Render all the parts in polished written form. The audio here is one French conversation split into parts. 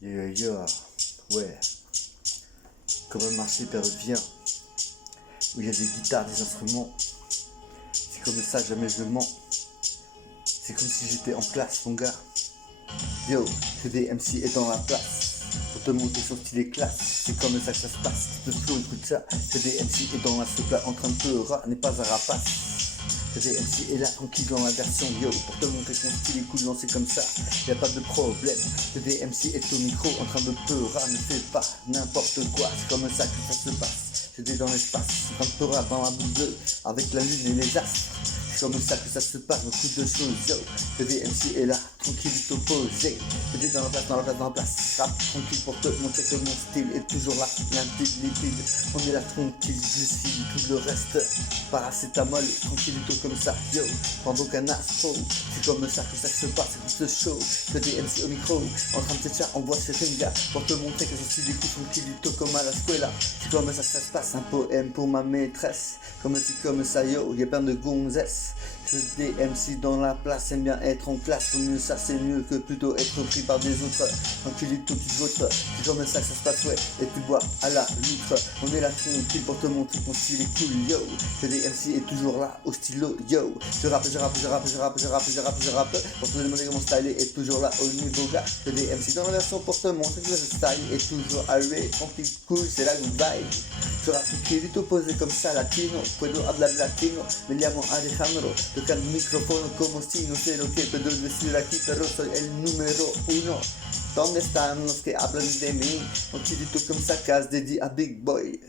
Ouais, comme un marché péruvien, où il y a des guitares, des instruments. C'est comme ça, jamais je mens. C'est comme si j'étais en classe, mon gars. Yo, c'est des MC est dans la place. Pour te montrer son style et classe. C'est comme ça que ça se passe. Le flow, écoute ça. C'est des MC est dans la soupe là, en train de pleurer, n'est pas un rapace. C'est des MC est là, tranquille dans la version. Yo, pour te montrer son style est cool, lancé comme ça. Y'a pas de problème. C'est des MC est au micro, en train de pleurer, ne fais pas n'importe quoi. C'est comme ça que ça se passe. C'est des dans l'espace, en train de pleurer dans la boule bleue, avec la lune et les astres. C'est comme ça que ça se passe, beaucoup de choses, yo. Que des MC est là, tranquille, opposé. Que des dans la place, dans la place, dans la place. Rap tranquille pour te montrer que mon style est toujours là, limpide, limpide. On est là tranquille, glucide, tout le reste. Paracétamol, tranquillito comme ça, yo. Prends donc un astro. C'est comme ça que ça se passe, c'est tout ce show. Que des MC au micro, en train de te faire, on voit ces ringas. Pour te montrer que je suis des coups tranquillito comme à la scuola. C'est comme ça que ça se passe, un poème pour ma maîtresse. C'est comme ça, yo, y'a plein de gonzesses. C'est des MC dans la place, aime bien être en classe. Au mieux ça c'est mieux que plutôt être pris par des autres. Tranquillito tu autres, c'est comme ça que ça se passe, ouais. Et tu bois à la litre. On est là tranquille pour te montrer qu'on style est cool, yo. Que des MC est toujours là au stylo, yo. Je rappe. Pour te demander comment style est toujours là au niveau gars. Que des MC dans la version pour te montrer que le style est toujours allé. Tranquille, cool, c'est la good vibe. Je rappe tranquillito posé comme ça, latino. Puedo hablar latino, me llamo Alejandro. Toca el micrófono como si no sé lo que puedo decir aquí, pero soy el número uno. ¿Dónde están los que hablan de mí? Tranquillito comme ça, case dédié à Big Boy.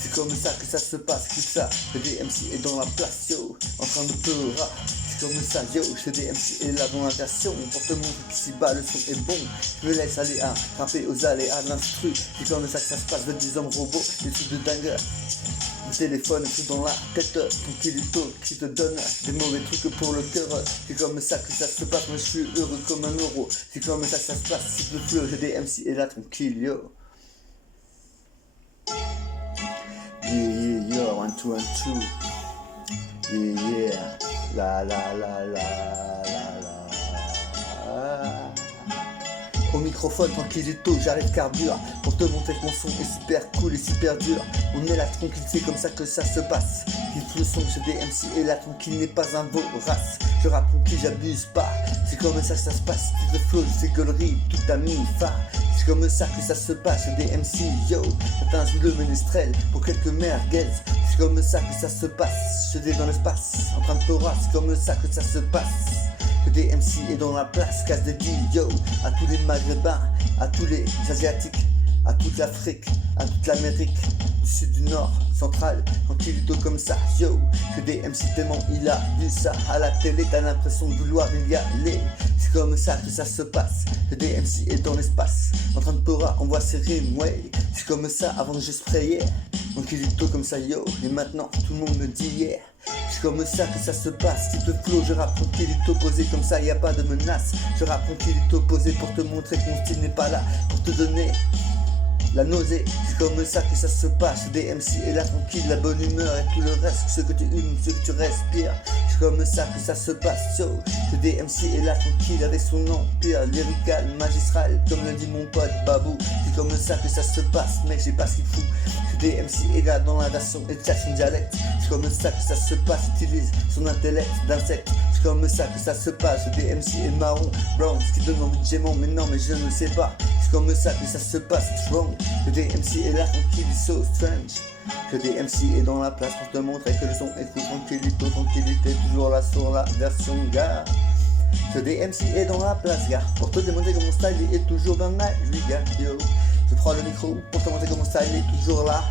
C'est comme ça que ça se passe, écoute ça. Le DMC est dans la place, yo, en train de pleurer. C'est comme ça, yo, le DMC est là dans la version. Pour te montrer qu'ici bas le son est bon. Je me laisse aller à rapper aux aléas de l'instru. C'est comme ça que ça se passe, des hommes robots, des trucs de dingue. Le téléphone, tout dans la tête, tranquillito qui te donne des mauvais trucs pour le cœur. C'est comme ça que ça se passe, moi je suis heureux comme un euro. C'est comme ça que ça se passe, c'est le fleur, le DMC est là tranquille, yo. Yeah, 1, 2, 1, 2. Yeah, la. Au microphone, tranquillito, j'arrête carbure pour te montrer que mon son est super cool et super dur. On est là tranquille, c'est comme ça que ça se passe. Dites le son, chez des MC et là tranquille n'est pas un vorace. Je rappe tranquille, j'abuse pas. C'est comme ça que ça se passe. Tout le flow, c'est gaulerie, tout à mi-fa. C'est comme ça que ça se passe, chez des MC, yo. Certains jouent le ménestrel pour quelques merguez. C'est comme ça que ça se passe, chez des dans l'espace, en train de pleurer. C'est comme ça que ça se passe. Que des MC est dans la place, casse des billes, yo. À tous les maghrébins, à tous les asiatiques, à toute l'Afrique, à toute l'Amérique, du sud, du nord, central, tranquillito comme ça, yo. Que des MC tellement il a vu ça à la télé, t'as l'impression de vouloir y aller. C'est comme ça que ça se passe, que des MC est dans l'espace, en train de pleurer, on voit ses rimes, ouais. C'est comme ça avant que je sprayais, tranquillito comme ça, yo. Et maintenant tout le monde me dit yeah. C'est comme ça que ça se passe, type de flow, je rappe tranquillito posé comme ça, y a pas de menace. Je rappe tranquillito posé pour te montrer que mon style n'est pas là, pour te donner la nausée. C'est comme ça que ça se passe, des MC est là tranquille, la bonne humeur et tout le reste, ce que tu humes, ce que tu respires. C'est comme ça que ça se passe, yo. Que des MC est là tranquille avec son empire lyrical, magistral, comme le dit mon pote Babou. C'est comme ça que ça se passe, mec, j'ai pas ce qu'il fout. Que des MC est là dans la version et chat son dialecte. C'est comme ça que ça se passe, utilise son intellect d'insecte. C'est comme ça que ça se passe, des MC est marron, brown, ce qui donne envie de gémant, mais non, mais je ne sais pas. C'est comme ça que ça se passe, strong. Que des MC est là tranquille, so strange. Que des MC est dans la place pour te montrer que le son est cool, tranquillito, tranquillité, toujours là sur la version gars. Que des MC est dans la place gars, pour te demander que mon style est toujours dans la lui gars, yo. Je prends le micro pour te montrer que mon style est toujours là,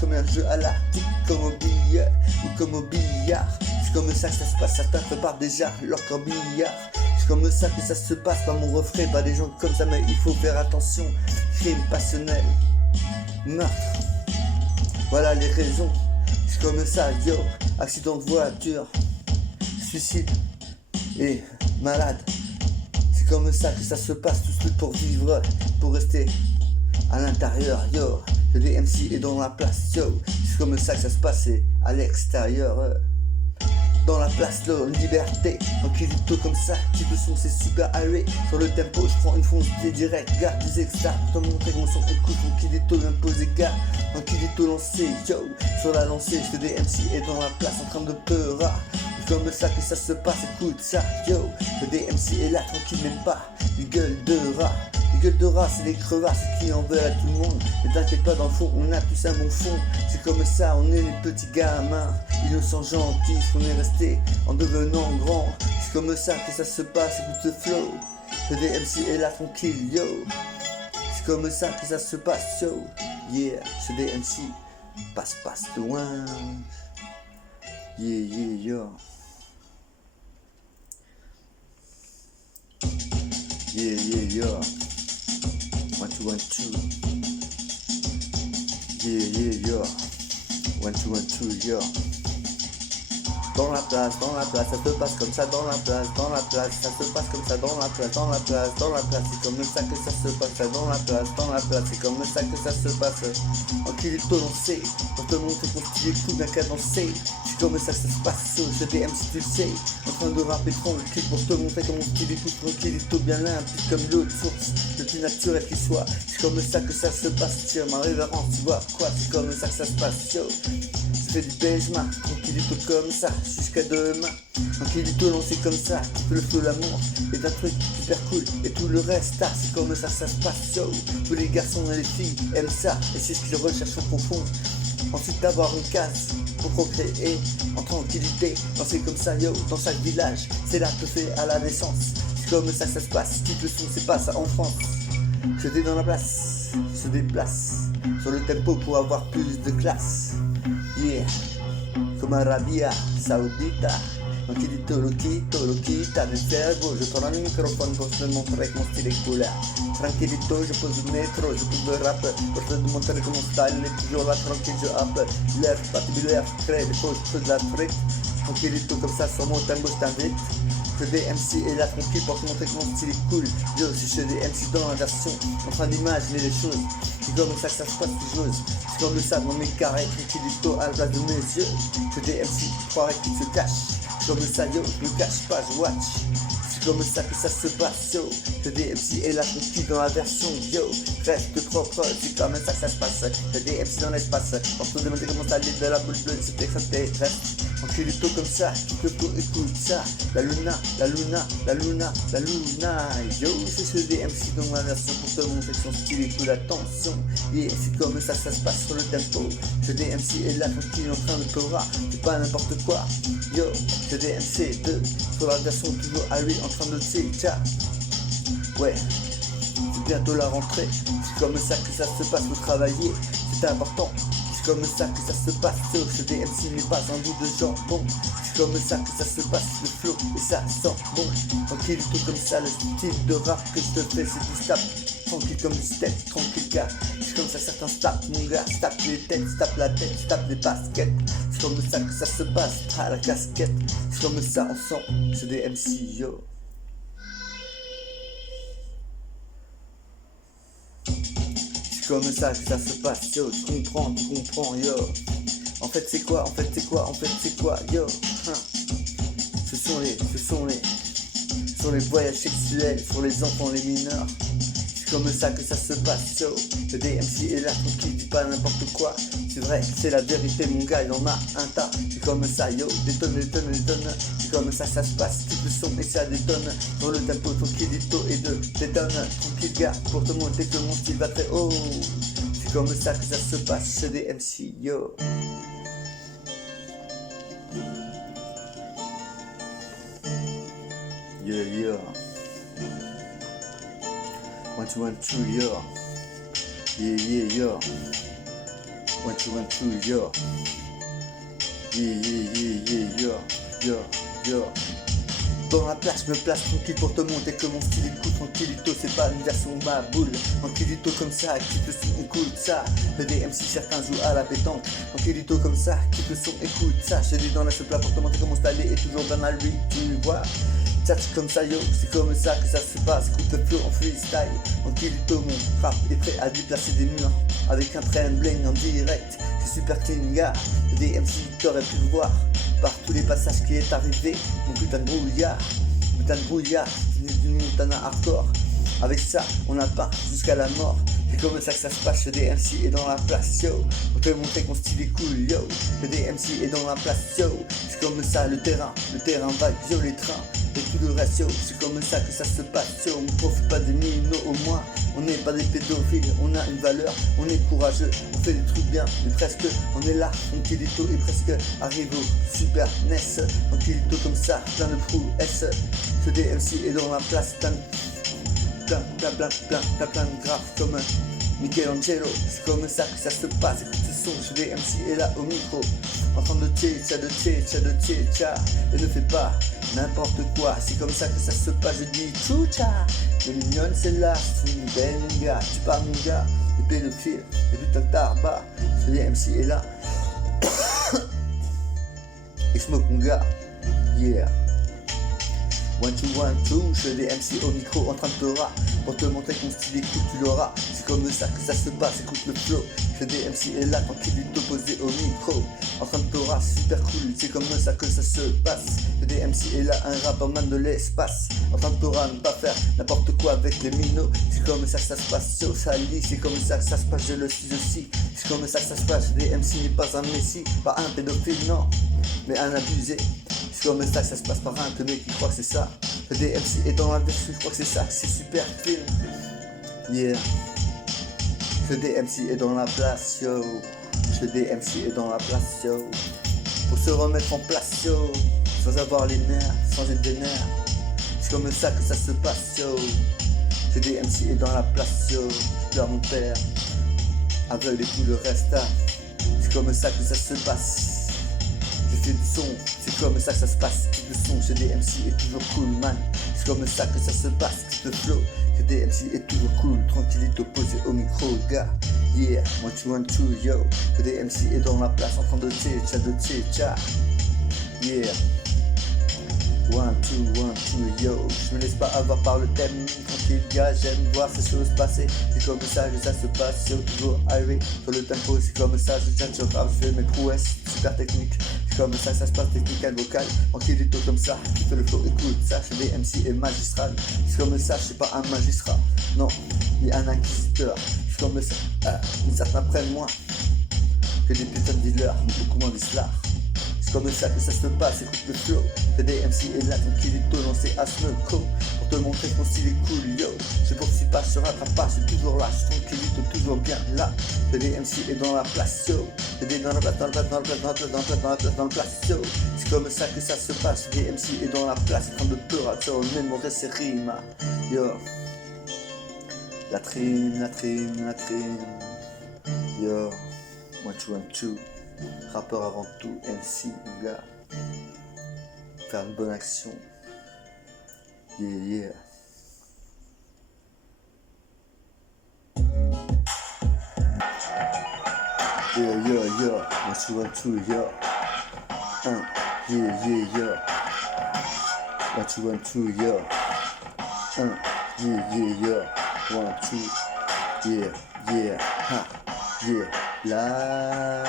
comme un jeu à la tic, comme au billard ou comme au billard. C'est comme ça que ça se passe, certains préparent déjà leur corbillard. C'est comme ça que ça se passe, pas mon refrain, pas des gens comme ça, mais il faut faire attention. Crime passionnel, meurtre, voilà les raisons. C'est comme ça, yo, accident de voiture, suicide et malade. C'est comme ça que ça se passe, tout ce pour vivre, pour rester à l'intérieur, yo. Le DMC est dans la place, yo. C'est comme ça que ça se passe, à l'extérieur. Dans la place, leur liberté, tranquillito comme ça, qui le son, c'est super high. Sur le tempo, je prends une foncée direct, gars, disais que ça, pour te montrer mon son, écoute, tranquillito, bien posé, gars, tranquillito lancé, yo, sur la lancée, je te des MC et dans la place, en train de peurer, c'est comme ça que ça se passe, écoute ça, yo, le DMC est là, tranquille, même pas, du gueule de rat. Les gueules de rat, c'est les crevasses qui en veulent à tout le monde. Mais t'inquiète pas, dans le fond, on a tous un bon fond. C'est comme ça, on est les petits gamins, innocents, gentils, on est resté en devenant grands. C'est comme ça que ça se passe, écoute le flow. Le DMC est là, tranquille, yo. C'est comme ça que ça se passe, yo. Yeah, ce DMC passe loin. Yeah, yo. Yeah, yo. 1, 2, 1, 2. Yeah, yo. 1, 2, 1, 2, yo. Dans la place, ça se passe comme ça dans la place, ça se passe comme ça dans la place, c'est comme ça que ça se passe dans la place, c'est comme ça que ça se passe. Tranquillito lancé, pour te montrer qu'on style est cool bien cadencé. C'est comme ça que ça se passe, je DM si tu le sais, en train de rapper tranquille pour te montrer comment mon style est cool, tranquillito bien limpide comme l'eau de source, le plus naturel qui soit. C'est comme ça que ça se passe, tiens ma révérence, tu vois quoi, c'est comme ça que ça se passe, yo. Je fais du benchmark, tranquillito comme ça, jusqu'à demain. Tranquillito lancé comme ça, qui le feu l'amour est un truc super cool. Et tout le reste, c'est comme ça que ça se passe, yo. Tous les garçons et les filles aiment ça, et c'est ce qu'ils recherchent au profond. Ensuite d'avoir une case pour procréer en tranquillité, danser comme ça, yo, dans chaque village. C'est là que fait à la naissance, c'est comme ça que ça se passe. Qui le son, c'est pas ça en France. J'étais dans la place, se déplace sur le tempo pour avoir plus de classe. Yeah, comme Arabia Saoudita, tranquillito, loquita del cerveau. Je prends le microphone pour te montrer que mon style est cool. Tranquillito, je pose le métro, je pose le rap pour te montrer que mon style est toujours là, tranquille, je happe l'air patibulaire, crée des choses, je fais de la fric. Tranquillito comme ça sur mon tango, je t'invite. Je des MC et là tranquille pour te montrer que mon style est cool. Yo, si je fais des MC dans la version, en train d'imaginer les choses. C'est comme ça que ça se passe, si j'ose. C'est comme ça dans mes carrés, tranquillito à la place de mes yeux. Je des MC, croirais qu'ils se cachent. Comme ça, yo, je me cache pas, je watch. C'est comme ça que ça se passe, yo. Le DMC est là tranquille dans la version, yo. Reste propre, c'est comme ça que ça se passe. Le DMC dans l'espace. On se demande comment ça allait de la boule bleue, c'est extraterrestre. Tranquillito comme ça, le flow écoute ça. La luna, yo, c'est ce DMC dans la version pour te montrer son style et cool, attention. Yeah, c'est comme ça que ça se passe sur le tempo. Le DMC est là tranquille en train de Torah, c'est pas n'importe quoi. Yo, le DMC 2, sur la version toujours à lui en train de tcha. Ouais, c'est bientôt la rentrée. C'est comme ça que ça se passe, faut travailler, c'est important. C'est comme ça que ça se passe, ce DMC n'est pas un bout de jambon. C'est comme ça que ça se passe, le flow et ça sent bon. Tranquille, tout comme ça, le style de rap que je te fais, c'est du stap. Tranquille comme du step, tranquille gars. C'est comme ça certains stap, mon gars, stap les têtes, stap la tête, stap les baskets. C'est comme ça que ça se passe, à la casquette. C'est comme ça, on sent, ce DMC, yo. C'est comme ça que ça se passe, yo, tu comprends, yo. En fait c'est quoi, yo. Ce sont les voyages sexuels sur les enfants, les mineurs. C'est comme ça que ça se passe, yo. Le DMC est là, tranquille, dis pas n'importe quoi. C'est vrai, c'est la vérité, mon gars, il en a un tas. C'est comme ça, yo, des tonnes. C'est comme ça se passe, tout le son et ça détonne. Dans le tempo, tranquillito et de détonne. Tranquille, gars, pour te montrer que mon style va très haut. C'est comme ça que ça se passe, chez des MC, yo. Yeah. 1, 2, 1, 2, yo. Yeah, yo. 1, 2, 1, 2, yo. Yeah, yo. Dans la place, je me place tranquille pour te montrer que mon style est cool. Tranquillito, c'est pas une version ma boule. Tranquillito comme ça, qui le son écoute ça. Le DMC, certains jouent à la pétanque. Tranquillito comme ça, qui le son écoute ça. Je dis dans la plat pour te montrer comment installer et toujours bien à lui, tu vois. C'est comme ça, yo, c'est comme ça que ça se passe. Écoute le flow en freestyle. Tranquillito, mon rap est prêt à déplacer des murs avec un train bling en direct. c'est super clean, gars. Des MC t'aurais pu le voir par tous les passages qui est arrivé. Mon putain de brouillard, qui est d'une montagne hardcore. Avec ça, on a peint jusqu'à la mort. C'est comme ça que ça se passe, chez des MC et dans la place, yo. Pour te montrer qu'on style est cool, yo. Chez des MC et dans la place, yo. C'est comme ça, le terrain va, yo, les trains. Et tout le reste, yo, c'est comme ça que ça se passe, yo. On profite pas des minots, au moins. On n'est pas des pédophiles, on a une valeur, on est courageux, on fait des trucs bien, mais presque, on est là, on kilito et presque arrive au Super NES. On kilito comme ça, plein de prouesses. Ce DMC est dans la place, plein de graphes comme Michelangelo. C'est comme ça que ça se passe, écoute ce son, ce DMC est là au micro, en train de tcha, et ne fais pas n'importe quoi, c'est comme ça que ça se passe, je dis tchoucha. Les mignonnes c'est là, c'est une belle gars, tu parles mon gars, les pédophiles, les putains de tarba, ce DMC est là. Et smoke mon gars, yeah. 1, 2, 1, 2, je fais des MC au micro en train de te rap. Pour te montrer que mon style écoute, tu l'auras. C'est comme ça que ça se passe, écoute le flow. Je fais des MC et là, tranquille, t'opposé au micro. En train de te rap, super cool, c'est comme ça que ça se passe. Je fais des MC et là, un rappeur man de l'espace. En train de te rap, ne pas faire n'importe quoi avec les minots. C'est comme ça que ça se passe, sur ça lit. C'est comme ça que ça se passe, je le suis aussi. C'est comme ça que ça se passe, des MC n'est pas un messie, pas un pédophile, non, mais un abusé. C'est comme ça que ça se passe par un mec qui croit que c'est ça. Le DMC est dans la version, je crois que c'est ça, c'est super clean. Yeah. Le DMC est dans la place, yo. Le DMC est dans la place, yo. Pour se remettre en place, yo. Sans avoir les nerfs, sans être des nerfs. C'est comme ça que ça se passe, yo. Le DMC est dans la place, yo. Je pleure mon père. Aveugle et tout le reste, hein. C'est comme ça que ça se passe. Je fais du son, c'est comme ça que ça se passe. Le son chez DMC est toujours cool, man. C'est comme ça que ça se passe, le flow. Chez DMC est toujours cool, tranquillité posé au micro, gars. Yeah, 1, 2, 1, 2, yo. Chez DMC est dans la place en train de tcha. Yeah. 1, 2, 1, 2, yo. Je me laisse pas avoir par le thème. Tranquille, gars, j'aime voir ces choses passer. C'est comme ça que ça se passe, yo. Toujours arrivé sur le tempo, c'est comme ça. Je tiens, je rappe, je fais mes prouesses. Super technique. C'est comme ça que ça se passe, technique et vocal. Tranquillito comme ça, qui fait le flow, écoute ça. Chez DMC est magistral. C'est comme ça, je suis pas un magistrat. Non, ni un inquisiteur. C'est comme ça, mais certains prennent moins que des putains de dealers, beaucoup moins d'islards. C'est comme ça que ça se passe, écoute le flow. Le DMC est là, tranquillito, lancé à Snowco. Pour te montrer que mon style est cool, yo. Je poursuis pas, je rattrape pas, je suis toujours là, je suis tranquillito, toujours bien là. Le DMC est dans la place, yo. Le D dans la place, dans la place, yo. C'est comme ça que ça se passe, le DMC est dans la place, en train de peur, tu vois, mémorer ses rimes, yo. La trime, yo. 1, 2, 1, 2. Rappeur avant tout, MC, mon gars. Faire une bonne action. Yeah. Yo. 1, 2, 1, 2, yo. Yeah. 1, 2, 1, 2, yo. Yeah. 1, 2, yeah. Ha. Yeah. La.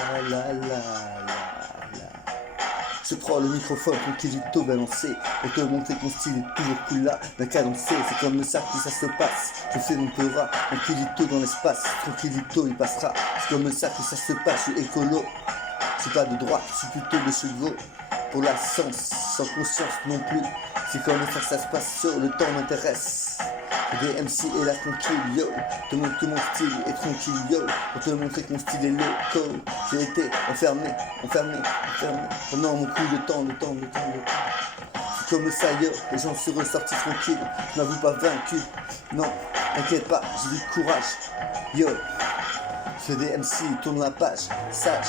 Je prends le microphone tranquillito balancé pour te montrer que mon style est toujours cool là, bien cadencé, c'est comme ça que ça se passe. Je fais mon peur, tranquillito dans l'espace, tranquillito il passera. C'est comme ça que ça se passe, je suis écolo. Je suis pas de droite, je suis plutôt de chevaux. Pour la science, sans conscience non plus. C'est comme ça que ça se passe, sur le temps m'intéresse. Le DMC est là tranquille, yo. Te montre que mon style est tranquille, yo. Pour te montrer que mon style est loco. J'ai été enfermé pendant mon coup de temps. C'est comme ça, yo. Les gens sont ressortis tranquilles. Je n'avoue pas vaincu. Non, t'inquiète pas, j'ai du courage. Yo. Ce DMC tourne la page, sage.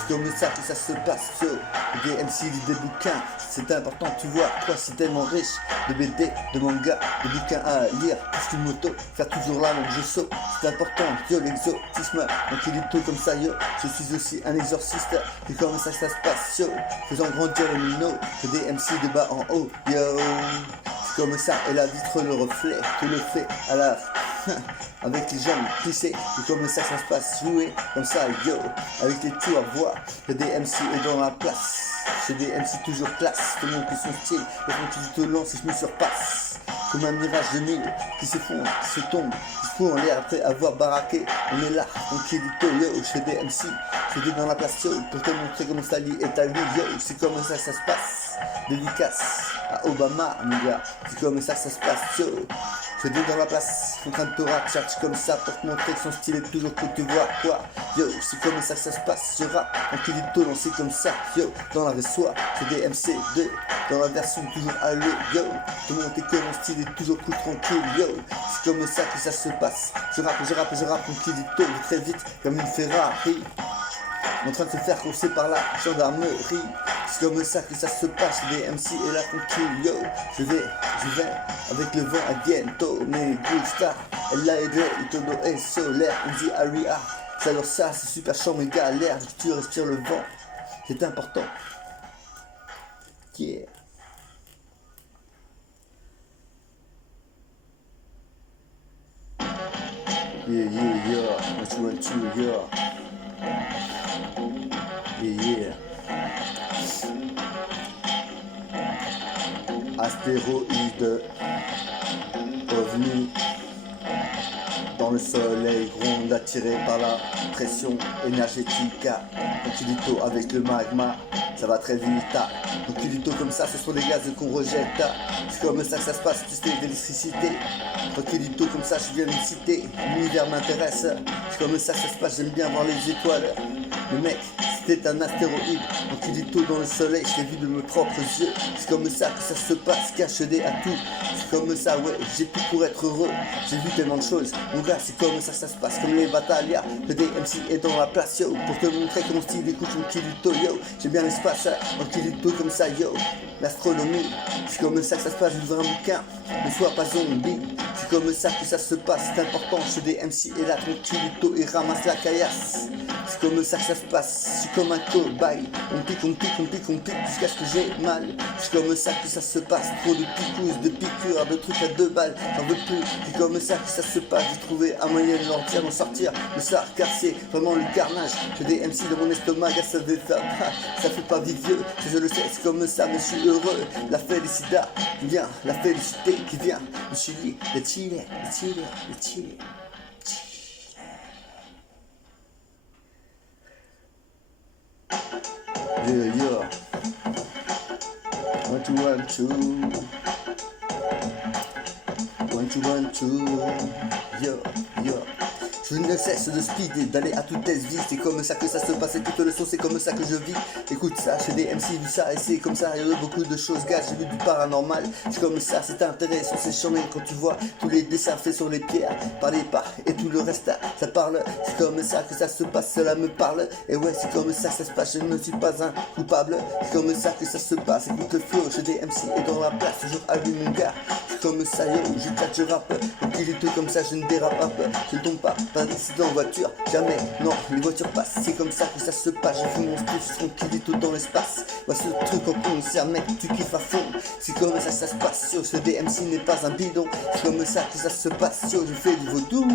C'est comme ça que ça se passe, yo. Le DMC lit des bouquins, c'est important, tu vois, toi c'est tellement riche. De BD, de manga, de bouquins à lire, plus qu'une moto, faire toujours la langue, je saute. C'est important, yo, l'exotisme, tranquillito comme ça, yo. Je suis aussi un exorciste, c'est comme ça que ça se passe, yo. Faisant grandir les minots, le DMC de bas en haut, yo. C'est comme ça, et la vitre le reflet, te le fait à la avec les jambes plissées, c'est comme ça que ça se passe, jouer comme ça, yo, avec les tours à voix, le DMC est dans la place, c'est DMC toujours classe, tout le monde qui son style, le fond qui te lance et je me surpasse, comme un mirage de mille qui s'effondre, qui se tombe, qui se fout en l'air après avoir baraqué, on est là, tranquillito, yo, chez DMC, c'est dans la place, yo, pour te montrer comment ça lit est à lui, yo, c'est comme ça que ça se passe, dédicace à Obama, mon gars, c'est comme ça que ça se passe, yo. Je dis dans la place, en train de te ratchatch comme ça pour te montrer que son style est toujours que tu vois quoi. Yo, c'est comme ça que ça se passe, je rappe, tranquillito, lancé comme ça, yo, dans la vaisseau, c'est des MC2, dans la version toujours à l'eau, yo, te montrer que mon style est toujours cool, tranquille, yo, c'est comme ça que ça se passe, je rappe, tranquillito, très vite, comme une Ferrari, en train de se faire courser par la gendarmerie. C'est comme ça que ça se passe, les MC et la tranquille, yo. Je vais avec le vent à bientôt. Mais gusta, elle a aidé, il todo est solaire, on dit aria. Alors ça, c'est super chaud, mais galère, tu respires le vent, c'est important. Yeah. Yeah, what you want to, yeah. Yeah. Astéroïde, ovni, dans le soleil gronde attiré par la pression énergétique. Tranquillito avec le magma, ça va très vite. Tranquillito comme ça, ce sont les gaz qu'on rejette. C'est comme ça que ça se passe, tu sais, d'électricité. Tranquillito comme ça, je viens de citer, l'univers m'intéresse. C'est comme ça que ça se passe, j'aime bien voir les étoiles. Le mec, c'était un astéroïde, tranquillito dans le soleil, je l'ai vu de mes propres yeux. C'est comme ça que ça se passe, caché à tout. C'est comme ça, ouais, j'ai tout pour être heureux. J'ai vu tellement de choses, mon gars, c'est comme ça que ça se passe, comme les batailles. Le DMC est dans la place, yo, pour te montrer que mon style écoute tranquillito, yo. J'aime bien l'espace, tranquillito comme ça, yo. L'astronomie, c'est comme ça que ça se passe, j'ouvre un bouquin, ne sois pas zombie. C'est comme ça que ça se passe, c'est important, chez des MC et la tranquillito, il ramasse la caillasse. C'est comme ça que ça se passe, je suis comme un cobaye. On pique jusqu'à ce que j'ai mal. C'est comme ça que ça se passe, trop de picousses, de piqûres, de trucs à 2 balles, j'en veux plus. C'est comme ça que ça se passe, j'ai trouvé un moyen de l'entière, d'en sortir, de ça, car c'est vraiment le carnage. J'ai des MC dans mon estomac, ça fait ça fait pas vivre vieux, je le sais, c'est comme ça, mais je suis heureux. La félicité vient, la félicité qui vient, le Chili, le Chili, le Chili, le Chili. Yeah. 1, 2, 1, 2. 1, 2, 1, 2. Yo. Je ne cesse de speeder, d'aller à toute vitesse vie. C'est comme ça que ça se passe et toute leçon, c'est comme ça que je vis. Écoute ça, chez des MC, vu ça, et c'est comme ça. Il y a beaucoup de choses, gars, j'ai vu du paranormal. C'est comme ça, c'est intéressant, c'est charmant quand tu vois tous les dessins faits sur les pierres, par les pas et tout le reste, ça parle. C'est comme ça que ça se passe, cela me parle. Et ouais, c'est comme ça que ça se passe, je ne suis pas un coupable. C'est comme ça que ça se passe, écoute le flow, chez des MC et dans la place, toujours allume mon gars. C'est comme ça, yo, je tâte, je rappe. Donc il est tout comme ça, je ne dérape pas, je ne tombe pas d'accident en voiture, jamais, non, les voitures passent, c'est comme ça que ça se passe, j'ai vu mon style, tranquille tout dans l'espace, vois ce truc en concert, mec, tu kiffes à fond, c'est comme ça que ça se passe, yo, ce DMC n'est pas un bidon, c'est comme ça que ça se passe, yo, je fais du vaudou,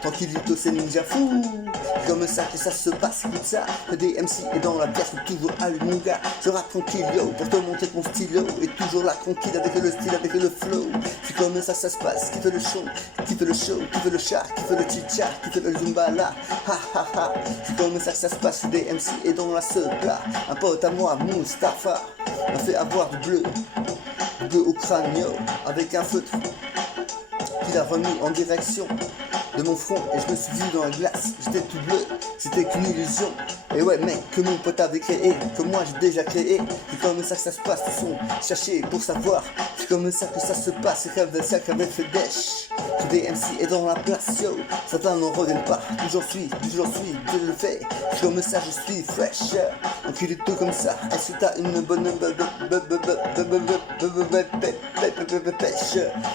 tranquillito c'est ninja fou, c'est comme ça que ça se passe, écoute ça, le DMC est dans la pièce, toujours allumé mon gars, je rappe tranquille, yo, pour te montrer que mon stylo est toujours là, tranquille, avec le style, avec le flow, c'est comme ça que ça se passe, qui fait le show, qui fait le show, qui fait le chat, qui fait le chicha, qui fait le zumba là, c'est comme ça que ça se passe, des MC et dans la là. Un pote à moi, Mustapha, m'a fait avoir du bleu au crâne, yo, avec un feutre qu'il a remis en direction de mon front et je me suis vu dans la glace, j'étais tout bleu, c'était qu'une illusion. Et ouais mec, que mon pote avait créé, que moi j'ai déjà créé, c'est comme ça que ça se passe, ils sont cherchés pour savoir, c'est comme ça que ça se passe, rêve ça qu'avait fait Desch. J'ai des MC et dans la place, yo, certains n'en reviennent pas, toujours suis, je le fais, c'est comme ça je suis fresh, donc il est tout comme ça, est-ce que t'as une bonne pêche,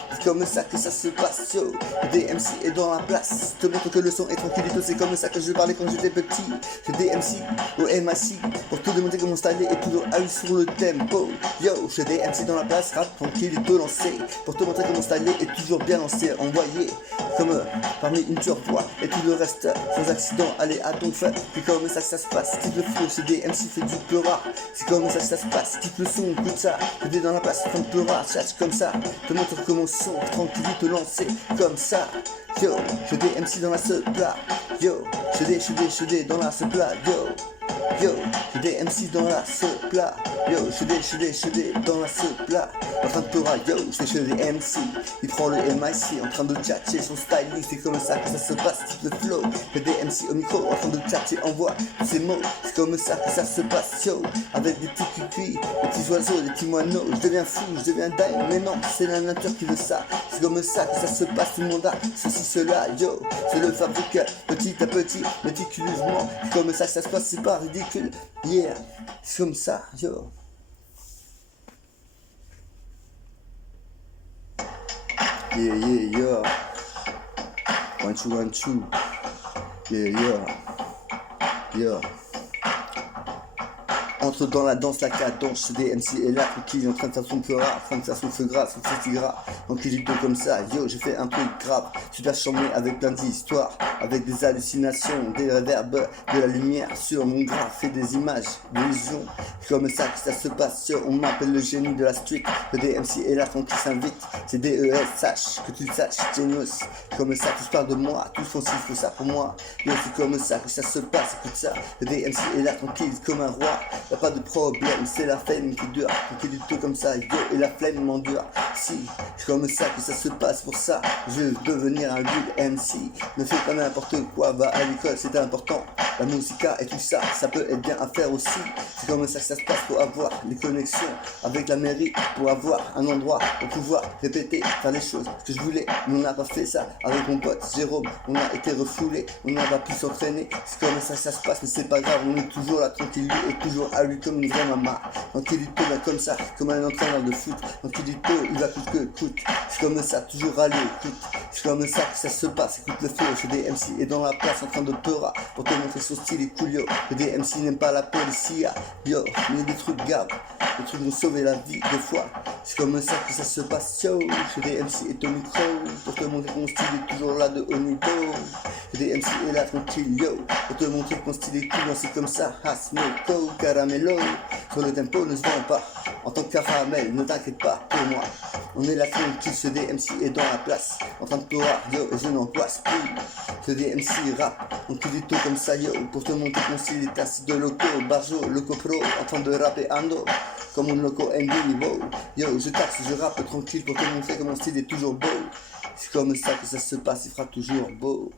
c'est comme ça que ça se passe, yo, des MC et dans la place, te montre que le son est tranquillito, c'est comme ça que je parlais quand j'étais petit, j'ai des MC MC au MAC pour te demander comment installer et toujours à sur le tempo. Yo, j'ai des MC dans la place, rap tranquille et te lancer pour te montrer comment installer et toujours bien lancer, envoyer comme parmi une turboie et tout le reste sans accident, aller à ton fait. C'est comme ça que ça se passe, quitte le flow, c'est des MC fait du pleura. C'est comme ça que ça se passe, quitte le son, écoute ça. Je dans la place, prends pleura, cherche comme ça. Te montre comment son, tranquille, te lancer comme ça. Yo, j'ai des MC dans la ce plat. Yo, j'ai des dans la ce plat. Yo, j'ai des MC dans la ce plat. Yo, j'ai des dans la ce plat. En train de pleura, yo, c'est chez des MC. Il prend le MIC en train de tchatcher son styling. C'est comme ça que ça se passe, type le flow. J'ai des MC au micro en train de tchatcher, envoie ces mots. C'est comme ça que ça se passe, yo. Avec des petits cucuis, des petits oiseaux, des petits moineaux. Je deviens fou, je deviens dingue, mais non, c'est la nature qui veut ça. C'est comme ça que ça se passe, tout le monde a ceci, cela, yo. C'est le fabrique, petit à petit, méticuleusement. C'est comme ça que ça se passe, c'est pas ridicule. Yeah, c'est comme ça, yo. Yeah, yeah, yeah. 1, 2, 1, 2. Yeah, yeah. Yeah. Entre dans la danse, la cadence, chez des MC et là, tranquille, en train de faire son feu rare, en train de faire son feu gras, son feu gras, tranquillito comme ça, yo, j'ai fait un truc grave, super charmé avec plein d'histoires, avec des hallucinations, des réverbes, de la lumière sur mon graphe et des images, des visions, comme ça que ça se passe, yo, on m'appelle le génie de la street, le DMC est là, tranquille s'invite, c'est DES, sache, que tu le saches, Genos, comme ça, tous parlent de moi, tous font ci, faut ça pour moi, yo, c'est comme ça que ça se passe, écoute ça, le DMC est là, tranquille, comme un roi. Y'a pas de problème, c'est la flemme qui dure, qui est du tout comme ça, yo, et la flemme m'endure. Si, c'est comme ça que ça se passe, pour ça, je veux devenir un good MC. Ne fais pas n'importe quoi, va à l'école, c'est important. La musique et tout ça, ça peut être bien à faire aussi. C'est comme ça que ça se passe pour avoir des connexions avec la mairie, pour avoir un endroit pour pouvoir répéter, faire les choses que je voulais. Mais on n'a pas fait ça avec mon pote Jérôme, on a été refoulé, on n'a pas pu s'entraîner. C'est comme ça que ça se passe, mais c'est pas grave, on est toujours là tranquille et toujours à lui comme une vraie maman. Tranquillito, là comme ça, comme un entraîneur de foot. Tranquillito, il va coûte que coûte. C'est comme ça, toujours aller, écoute. C'est comme ça que ça se passe, écoute le flow. Chez des MC et dans la place en train de pleurer pour te montrer son style et cool, yo. Des MC n'aiment pas la police, yo. Mais des trucs graves, des trucs vont sauver la vie des fois. C'est comme ça que ça se passe, yo. Chez des MC et ton micro pour te montrer que mon style est toujours là de haut niveau. Chez des MC et là tranquille, yo. Pour te montrer que mon style est cool, c'est comme ça. Hasmoko, Caramello, sur le tempo ne se vend pas. En tant que caramel, ne t'inquiète pas pour moi. On est la tranquille, ce DMC est dans la place. En train de pleurer, yo, et je n'angoisse plus. Ce DMC rap, on tout du tout comme ça, yo. Pour te montrer que mon style est assis de loco, barjo, loco pro, en train de rapper ando. Comme un loco NBA, wow. Yo, je taxe, je rappe tranquille pour te montrer que mon style est toujours beau. C'est comme ça que ça se passe, il fera toujours beau.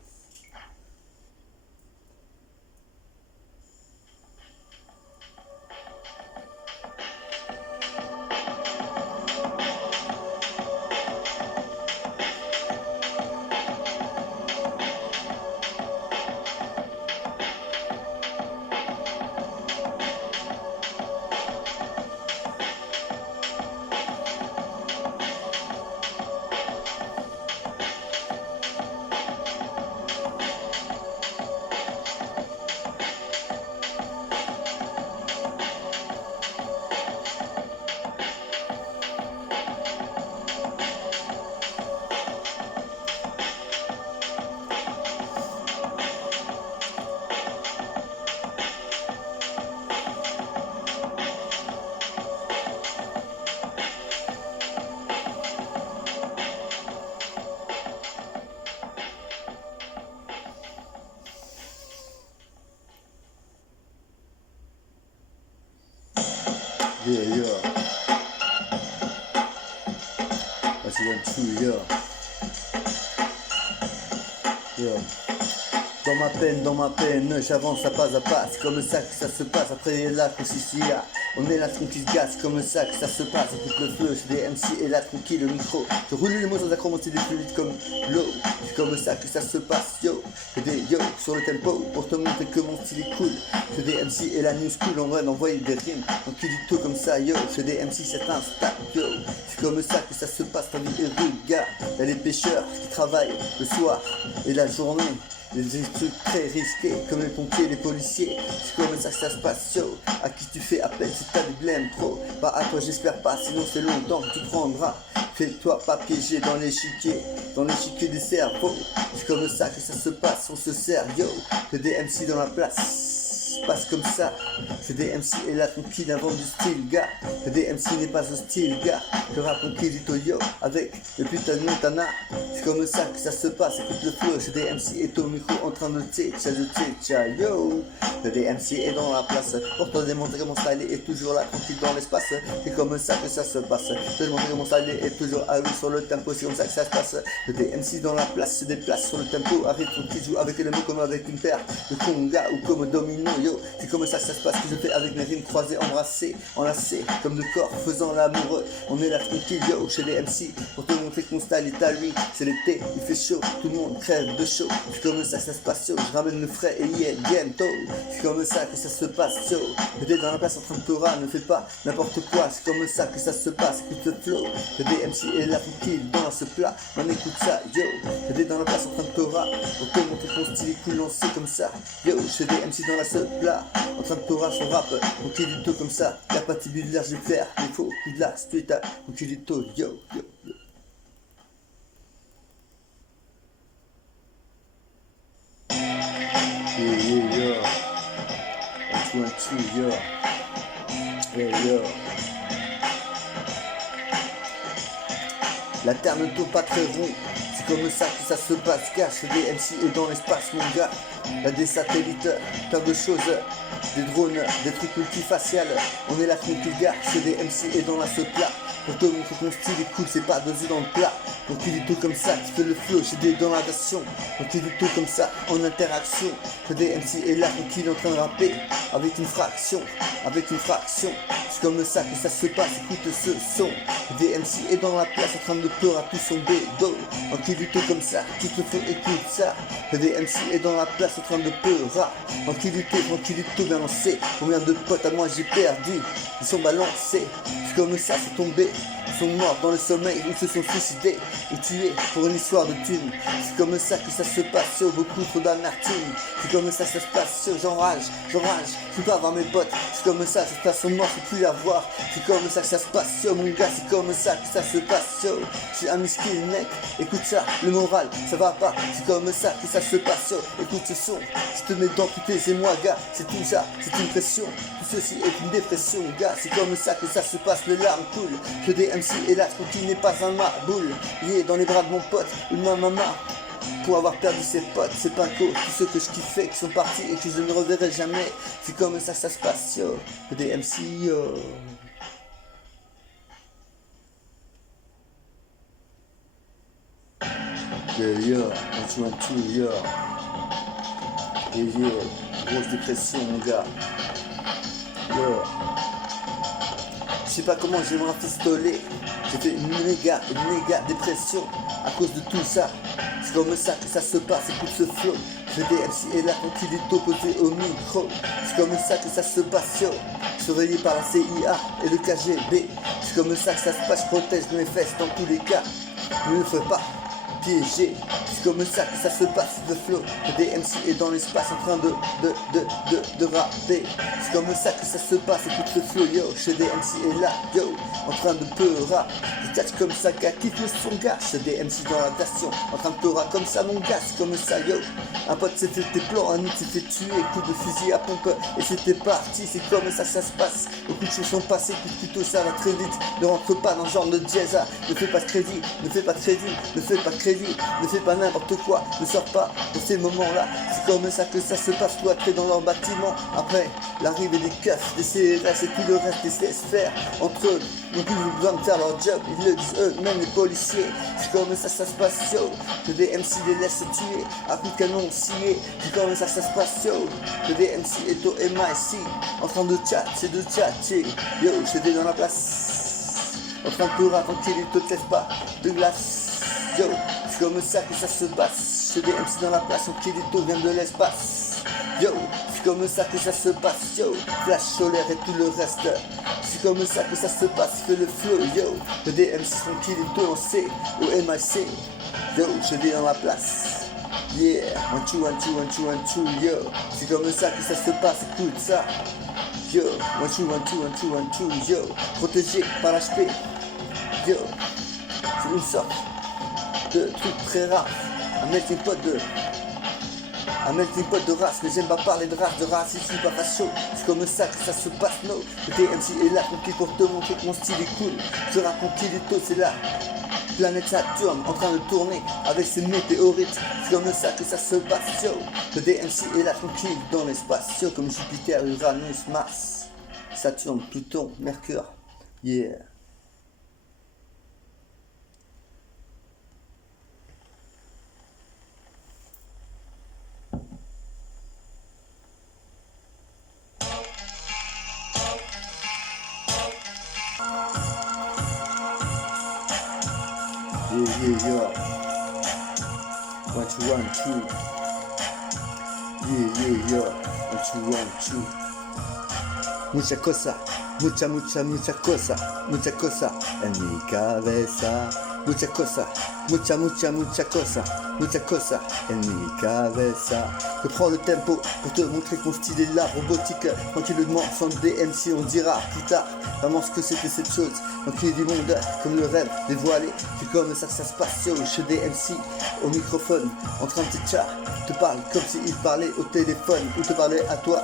Yeah, yeah. That's 1, 2, yeah. Yeah. Dans ma peine, j'avance à pas, c'est comme ça que ça se passe, après là, là, on est là tranquille, gaz, comme ça que ça se passe, écoute le feu, c'est des MC et là tranquille, le micro, je roule les mots sans accromonter des plus vite comme l'eau, c'est comme ça que ça se passe, yo, c'est des yo sur le tempo, pour te montrer que mon style est cool, c'est des MC et la new school, en vrai d'envoyer des rimes, donc il dit tout comme ça, yo, c'est des MC, c'est un stack, yo, c'est comme ça que ça se passe, ta vie est rude, gars, y'a les pêcheurs qui travaillent le soir et la journée. des trucs très risqués, comme les pompiers, les policiers. C'est comme ça que ça se passe, yo. À qui tu fais appel si t'as des blèmes pro? Bah à toi j'espère pas, sinon c'est longtemps que tu prendras. Fais-toi pas piéger dans l'échiquier des cerveaux. C'est comme ça que ça se passe, on se sert, yo. Que des MC dans la place. Passe comme ça, c'est des MC et là tranquille invente du style gars. Que des MC n'est pas hostile gars. Je rappe tranquillito yo avec le putain de Montana. C'est comme ça que ça se passe, écoute le flow. C'est des MC et ton micro en train de tcha yo. Que des MC est dans la place pour te démontrer que mon style est toujours là tranquille dans l'espace. C'est comme ça que ça se passe. Te démontrer que mon style est toujours à sur le tempo. C'est comme ça que ça se passe. Que des MC dans la place se déplacent sur le tempo. Arrive tranquille, joue avec les mots comme avec une paire de conga ou comme domino. Yo, c'est comme ça que ça se passe, que je fais avec mes rimes croisées, embrassées, enlacées, comme de corps, faisant l'amoureux. On est là tranquille, yo, chez les MC, pour te montrer que mon style est à lui. C'est l'été, il fait chaud, tout le monde crève de chaud. C'est comme ça que ça se passe, yo, je ramène le frais et yeah, bientôt. C'est comme ça que ça se passe, yo. T'es dans la place en train de Torah, ne fais pas n'importe quoi. C'est comme ça que ça se passe, écoute le flow. Que des MC est là tranquille, dans ce plat, on écoute ça, yo. T'es dans la place en train de Torah, pour te montrer que mon style est cool, lancé comme ça. Yo, chez des MC dans la seule plat, en train de Torah son rap, donc il est tout comme ça, y'a pas de tibulaire, je vais faire, il faut qu'il de la street, donc il est tout, yo, yo, yo. Yeah, yeah, yo. 1, 2, 2, yo. Yeah, yo. La terre ne tourne pas très rond. C'est comme ça que ça se passe, cache des MC et dans l'espace, mon gars. Y'a des satellites, plein de choses, des drones, des trucs multifaciales. On est là tranquille, gars, c'est des MC et dans la ce plat. Pour te montrer que mon style est cool, c'est pas deux œufs dans le plat. Donc il est tout comme ça, tu fais le flow, j'ai des dans la version. Donc il est tout comme ça, en interaction. Que des MC est là, tranquille en train de rapper. Avec une fraction. C'est comme ça que ça se passe, écoute ce son. Des MC est dans la place en train de peur à tout son bédo. Donc il est tout comme ça, qui te fait écoute ça. Que des MC est dans la place en train de peur. Tranquillité, bien lancé. Combien de potes à moi j'ai perdu, ils sont balancés. C'est comme ça, c'est tombé. Ils sont morts dans le sommeil, ils se sont suicidés ou tués pour une histoire de thunes. C'est comme ça que ça se passe, beaucoup trop d'amertume. C'est comme ça que ça se passe, j'enrage, je peux pas voir mes potes. C'est comme ça, ça se passe, sont morts, je peux plus la voir. C'est comme ça que ça se passe, mon gars, c'est comme ça que ça se passe, je suis un muscle mec, écoute ça, le moral, ça va pas. C'est comme ça que ça se passe, écoute ce son. Je te mets dans toutes les émois, gars, c'est tout ça, c'est une pression. Tout ceci est une dépression, gars, c'est comme ça que ça se passe, les larmes coulent. Que des MC et là tranquille n'est pas un marboule. Lié dans les bras de mon pote ou de ma maman. Pour avoir perdu ses potes, ses pincos, tous ceux que je kiffais qui sont partis et que je ne reverrai jamais. C'est comme ça que ça se passe, yo. Que des MC, yo. Yeah, yo, 1, 2, 2, yo. Yeah, yo, grosse dépression, mon gars. Yo. Je sais pas comment j'ai me rafistoler. J'ai fait une méga dépression à cause de tout ça. C'est comme ça que ça se passe, écoute ce flow. J'ai des MC et là quand il est opposé au micro. C'est comme ça que ça se passe, yo. Surveillé par la CIA et le KGB. C'est comme ça que ça se passe, je protège mes fesses dans tous les cas. Ne me fais pas piéger. C'est comme ça que ça se passe, de flow. Des MC est dans l'espace en train de rapper. C'est comme ça que ça se passe, écoute ce flow, yo. Chez des MC est là, yo, en train de peurer. Je catch comme ça, gars, kiffe le son, gars. Chez des MC dans la version, en train de peurer comme ça, mon gars, c'est comme ça, yo. Un pote s'est fait tes plans, un autre s'est fait tuer, coup de fusil à pompe, et c'était parti. C'est comme ça que ça se passe. Beaucoup de choses sont passées, coup de couteau, ça va très vite. Ne rentre pas dans le genre de jazz, ne fais pas de crédit, ne fais pas de crédit, ne fais pas de crédit, ne fais pas n'importe quoi, ne sors pas dans ces moments-là. C'est comme ça que ça se passe, cloîtré dans leur bâtiment. Après l'arrivée des keufs, des CRS et tout le reste, des laisse faire entre eux. Donc ils ont besoin de faire leur job, ils le disent eux, même les policiers. C'est comme ça que ça se passe, yo. Que des MC les laissent tuer, à coups de canon scié. C'est comme ça que ça se passe, yo. Que des MC et au MIC, en train de tchatcher. Yo, j'étais dans la place, en train de pleurer, tranquille, ils te laissent pas de glace. Yo, c'est comme ça que ça se passe. Chez des MC dans la place, Angelito vient de l'espace. Yo, c'est comme ça que ça se passe, yo. Flash solaire et tout le reste. C'est comme ça que ça se passe, fais le flow, yo. Que des MC Angelito lancé au MIC. Yo, je vais dans la place. Yeah, one two, yo. C'est comme ça que ça se passe, écoute ça. Yo, one two, yo. Protégé par l'HP. Yo, c'est une sorte de truc très rare. Un melting pot de race, mais j'aime pas parler de race, je suis pas facho. C'est comme ça que ça se passe, no. Le DMC est là, tranquille pour te montrer que mon style est cool. Je raconte qu'il est tôt, c'est là. Planète Saturne en train de tourner avec ses météorites. C'est comme ça que ça se passe, yo. Le DMC est là, tranquille dans l'espace, yo. Comme Jupiter, Uranus, Mars, Saturne, Pluton, Mercure. Yeah. Yeah. 1 2 1 2. Yeah. 1 2 1 2. Mucha cosa en mi cabeza. Mucha cosa en mi cabeza. Je prends le tempo pour te montrer que mon style est là, robotique, tranquillement, sans le DMC, on dira plus tard vraiment ce que c'était cette chose. Tranquille du monde, comme le rêve dévoilé, c'est comme ça que ça se passe, yo. Chez DMC, au microphone, en train de te parle comme s'il parlait au téléphone, ou te parlait à toi.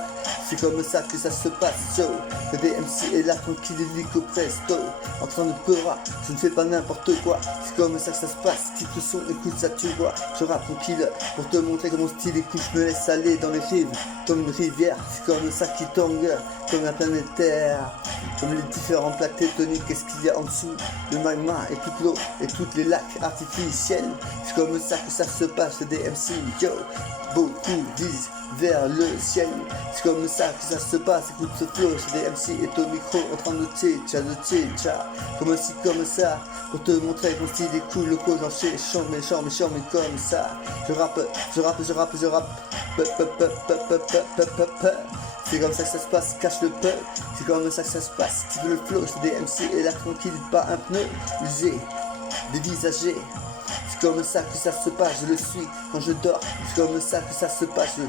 C'est comme ça que ça se passe, yo. Le DMC est là, tranquille, illico presto, en train de peurer, je ne fais pas n'importe quoi. C'est comme ça que ça se passe, quitte le son, écoute ça tu vois. Je rappe tranquille pour te montrer que mon style est cool, je me laisse aller dans les rives, comme une rivière. C'est comme ça qui tangue, comme la planète Terre, comme les différents plaques tectoniques. Qu'est-ce qu'il y a en dessous? Le magma et toute l'eau et toutes les lacs artificiels. C'est comme ça que ça se passe, le DMC, yo. Beaucoup visent vers le ciel. C'est comme ça que ça se passe, écoute ce flow. Ce DMC est au micro en train de tcha. Comme si, comme ça, pour te montrer que mon style est cool. Le cause en chante, mais comme ça. Je rappe. C'est comme ça que ça se passe, cache le peu. C'est comme ça que ça se passe, tu veux le flow. Ce DMC est là tranquille, pas un pneu usé, dévisagé. C'est comme ça que ça se passe, je le suis quand je dors. C'est comme ça que ça se passe, je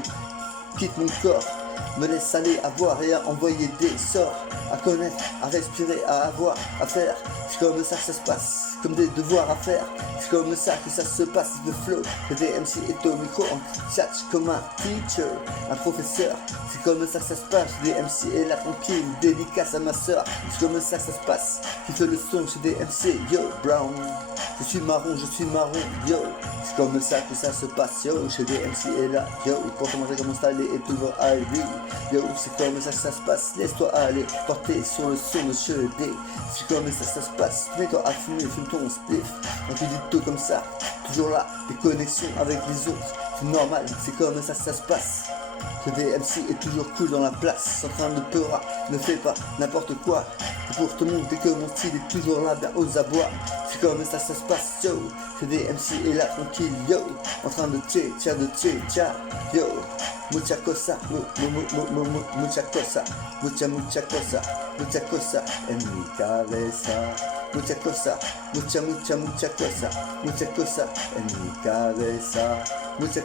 quitte mon corps. Me laisse aller, à voir et à envoyer des sorts. À connaître, à respirer, à avoir, à faire. C'est comme ça que ça se passe, comme des devoirs à faire. C'est comme ça que ça se passe, le flow. Le DMC est au micro, en chat comme un teacher, un professeur. C'est comme ça que ça se passe, le DMC est là tranquille, dédicace à ma soeur. C'est comme ça que ça se passe, qui fait le son chez DMC, yo, Brown. Je suis marron, yo. C'est comme ça que ça se passe, yo. Chez DMC est là, yo. Pour te montrer comment installer et toujours à lui. Yo, c'est comme ça que ça se passe, laisse-toi aller, porter sur le son de chez D. C'est comme ça que ça se passe, mets-toi à fumer, fume ton spliff. On te dit tout comme ça, toujours là, des connexions avec les autres. C'est normal, c'est comme ça que ça se passe. Le DMC est toujours cool dans la place, en train de peurer, ne fais pas n'importe quoi. C'est pour te montrer que mon style est toujours là, bien aux abois. C'est comme ça que ça se passe, yo. Le DMC est là tranquille, yo. En train de tcha, yo. Mucha cosa en mi cabeza. Mucha cosa en mi cabeza. Mucha cosa en mi cabeza. Mucha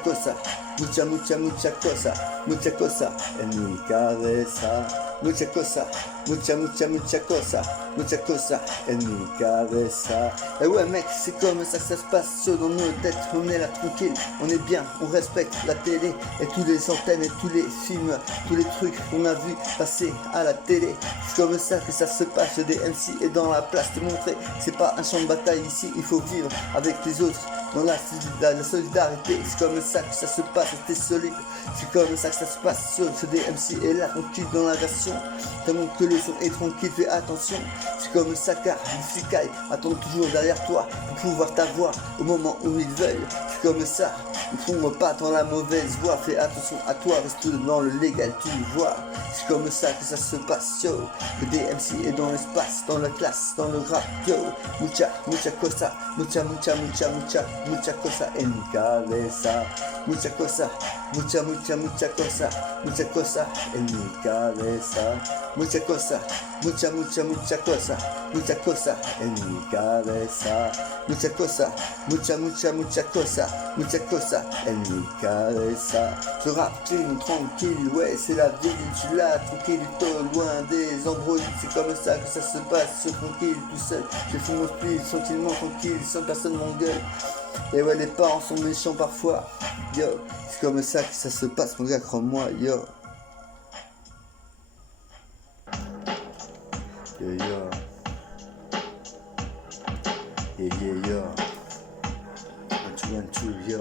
cosa en mi cabeza. Et ouais mec, c'est comme ça que ça se passe dans nos têtes. On est là tranquille, on est bien, on respecte la télé et toutes les antennes et tous les films, tous les trucs qu'on a vu passer à la télé. C'est comme ça que ça se passe, le DMC est dans la place de montrer que c'est pas un champ de bataille ici, il faut vivre avec les autres dans la solidarité. C'est comme ça que ça se passe, t'es solide. C'est comme ça que ça se passe, ce DMC est là tranquille dans la version. Tellement que le son est tranquille, fais attention. C'est comme ça car les flicailles attendent toujours derrière toi pour pouvoir t'avoir au moment où ils veulent. C'est comme ça, ils ne tombent pas dans la mauvaise voie. Fais attention à toi, reste dans le légal, tu le vois. C'est comme ça que ça se passe, yo. Le DMC est dans l'espace, dans la classe, dans le rap, yo. Mucha cosa en mi cabeza. Mucha cosa en mi cabeza. mucha cosa, mucha cosa en mi cabeza. Mucha cosa en mi cabeza. Je rappe clean, tranquille, ouais, c'est la vie, tu l'as, tranquillito, loin des embrouilles. C'est comme ça que ça se passe, tranquille, tout seul. Je fume mon split, tranquillement, tranquille, sans personne m'engueule. Et ouais, les parents sont méchants parfois, yo. C'est comme ça que ça se passe, mon gars, crois-moi, yo. Yo, yo. Yo. 1, 2, yo.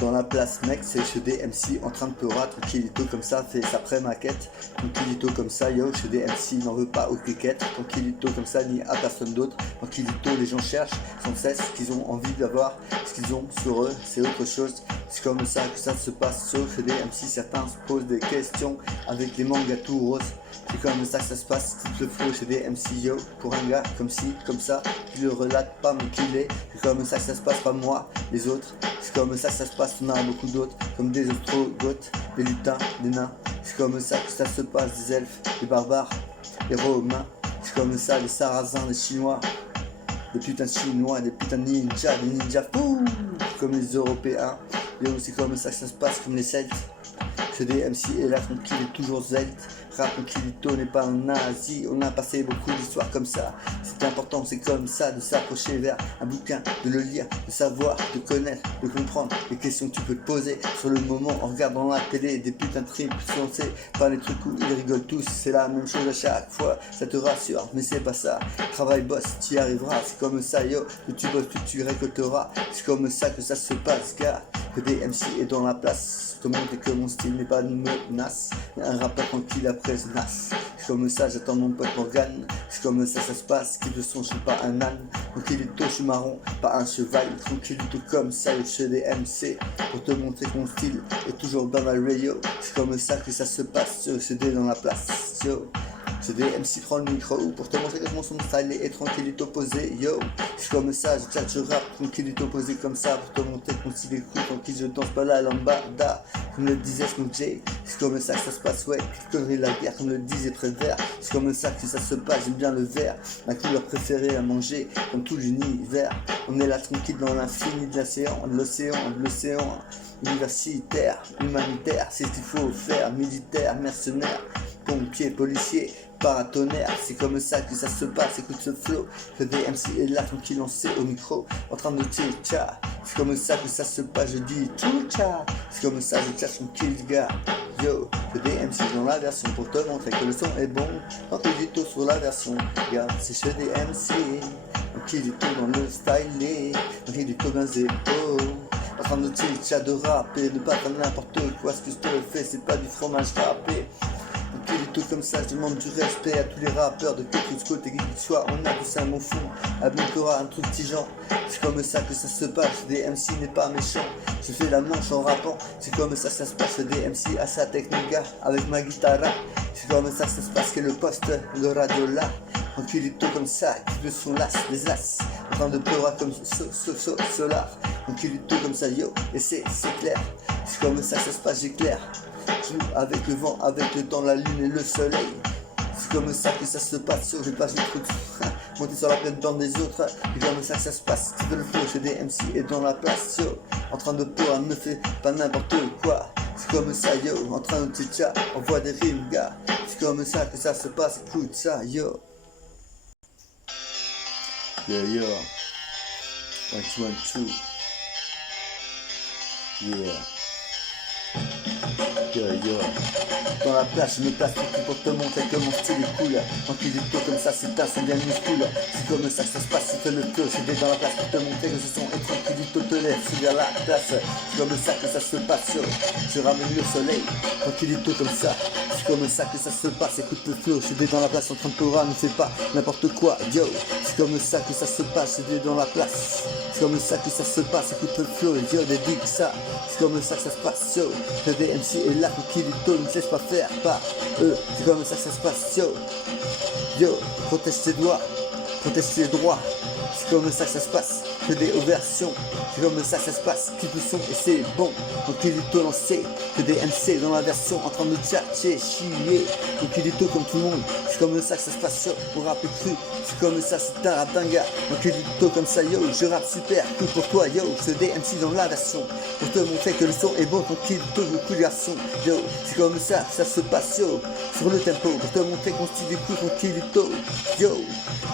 Dans la place, mec, c'est chez des MC en train de pleurer, tranquillito comme ça, fait sa pré-maquette. Tranquillito comme ça, yo, chez des MC n'en veut pas aux cricket. Tranquillito comme ça, ni à personne d'autre. Tranquillito, les gens cherchent sans cesse ce qu'ils ont envie d'avoir, ce qu'ils ont sur eux, c'est autre chose. C'est comme ça que ça se passe, chez des MC, certains se posent des questions avec les mangas tout roses. C'est comme ça que ça se passe, tout le flow chez des MC, yo. Pour un gars comme ci, comme ça, qui le relate pas mais qu'il est. C'est comme ça que ça se passe, pas moi, les autres. C'est comme ça que ça se passe, on a beaucoup d'autres, comme des ostrogoths, des lutins, des nains. C'est comme ça que ça se passe, des elfes, des barbares, des romains. C'est comme ça, les sarrasins, les chinois, des putains de chinois, des putains de ninjas, des ninjas fous, comme les européens. Yo, c'est comme ça que ça se passe, comme les celtes. C'est des MC et là tranquille est toujours zelte. Rap tranquillito n'est pas un nazi. On a passé beaucoup d'histoires comme ça. C'est important, c'est comme ça, de s'approcher vers un bouquin, de le lire, de savoir, de connaître, de comprendre les questions que tu peux te poser sur le moment en regardant la télé. Des putains de trips fiancés par les trucs où ils rigolent tous. C'est la même chose à chaque fois, ça te rassure, mais c'est pas ça. Travail, boss, tu y arriveras. C'est comme ça, yo, que tu bosses, que tu récolteras. C'est comme ça que ça se passe, gars. Que des MC est dans la place. Te montrer que mon style n'est pas une menace, mais un rappeur tranquille après ce nas. C'est comme ça, j'attends mon pote Morgan. C'est comme ça, ça se passe. Qui de son, je suis pas un âne. Tranquillito, je suis marron, pas un cheval. Tranquillito comme ça, je suis des MC. Pour te montrer que mon style est toujours dans la radio. C'est comme ça que ça se passe. C'est dans la place, yo. C'est des MC, prends le micro pour te montrer que mon son style est tranquillito posé, yo. C'est comme ça, je chat, je rappe, tranquillito posé comme ça pour te montrer que mon style est cool, tranquille, je danse pas la lambada. Comme le disait Snoop J, c'est comme ça que ça se passe, ouais. Connerie la guerre, comme le disait Prévert. C'est comme ça que ça se passe, j'aime bien le vert. Ma couleur préférée à manger, comme tout l'univers. On est là tranquille dans l'infini de l'océan. Universitaire, humanitaire, c'est ce qu'il faut faire. Militaire, mercenaire, pompier, policier, paratonnerre. C'est comme ça que ça se passe, écoute ce flow. Que des MC est là tranquille lancé au micro, en train de tcha. C'est comme ça que ça se passe, je dis tcha. C'est comme ça je cherche mon kill gars. Yo, que des MC dans la version pour te montrer que le son est bon. Quand tu dis tout sur la version, gars, c'est chez des MC. Un killito dans le style, un killito dans les épaules. En train de tcha de rapper, de pas faire n'importe quoi. Ce que je te fais, c'est pas du fromage râpé. Donc il est tout comme ça, je demande du respect à tous les rappeurs de quelque côté qu'ils soient. On a tous un bon fond, à Bincora, un truc petit genre. C'est comme ça que ça se passe, des MC n'est pas méchant. Je fais la manche en rappant, c'est comme ça que ça se passe, des MC à sa technique, gars, avec ma guitare. C'est comme ça que ça se passe, que le poste, le radio là. Tranquillito comme ça, qui le son las, des as. En train de pleurer comme solar. Tranquillito comme ça, yo, et c'est clair. C'est comme ça que ça se passe, j'éclaire. Je joue avec le vent, avec le temps, la lune et le soleil. C'est comme ça que ça se passe, yo, j'ai pas juste truc. Monter sur la plaine dans des autres. C'est comme ça que ça se passe, c'est de le flow chez des MC et dans la place, yo. En train de pleurer, ne fais pas n'importe quoi. C'est comme ça, yo, en train de tcha, on voit des rimes, gars. C'est comme ça que ça se passe, écoute ça, yo. Yo, 1, 2, 1, 2. Yeah. Yo. Dans la place, je me place pour te montrer que mon style est cool. Tranquillito comme ça, c'est un son bien minuscule. C'est comme ça que ça se passe, c'est le flow. C'est dans la place pour te montrer que ce son est tranquillito te lève. C'est vers la place, c'est comme ça que ça se passe. Je ramène le soleil, tranquillito comme ça. C'est comme ça que ça se passe, écoute le flow. Je suis dans la place en train de pleurer, ne fais pas n'importe quoi, yo. C'est comme ça que ça se passe, je suis dans la place. C'est comme ça que ça se passe, écoute le flow, yo, des digues ça. C'est comme ça que ça se passe, yo. Le DMC est là, tranquillito, ne laisse pas faire par eux. C'est comme ça que ça se passe, yo. Yo, protège tes doigts, protège tes droits. C'est comme ça que ça se passe. que des versions. C'est comme ça que ça se passe, qui le son et c'est bon. Donc il est tôt lancé, que des MC dans la version en train de tchatcher, chier. Donc il est tôt comme tout le monde, c'est comme ça que ça se passe au rap cru. C'est comme ça, c'est un rap dinga. Donc il est tôt comme ça, yo, je rappe super cool pour toi, yo. C'est des MC dans la version, pour te montrer que le son est bon, donc il est tôt beaucoup de garçons, yo. C'est comme ça que ça se passe, yo, sur le tempo, pour te montrer qu'on style est cool, donc il est tôt, yo.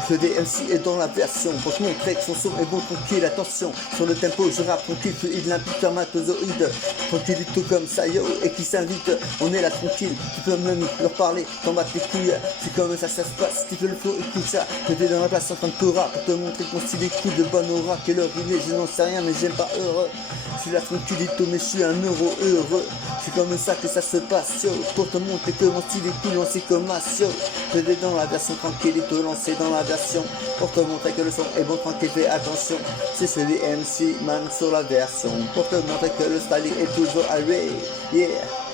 Que des MC est dans la version, pour te montrer que son son est bon, tranquille, attention. Sur le tempo, je rappe tranquille, fluide, limpide, spermatozoïde. Tranquille, tout comme ça, yo, et qui s'invite, on est là tranquille. Tu peux même leur parler, t'en battre les couilles. C'est comme ça que ça se passe, tu fais le flow, écoute ça. Que t'es dans la place en train de Torah, pour te montrer qu'on style est cool, de bonne aura. Quelle heure il est, je n'en sais rien, mais j'aime pas heureux. Je suis là tranquillito, mais je suis un euro heureux. C'est comme ça que ça se passe, yo. Pour te montrer que mon style est cool, lancé comme Asio. Je vais dans la version tranquillito, lancé dans la version. Pour te montrer que le son est bon, tranquille, fais attention. C'est celui MC man sur la version. Pour te montrer que le style est toujours array. Yeah,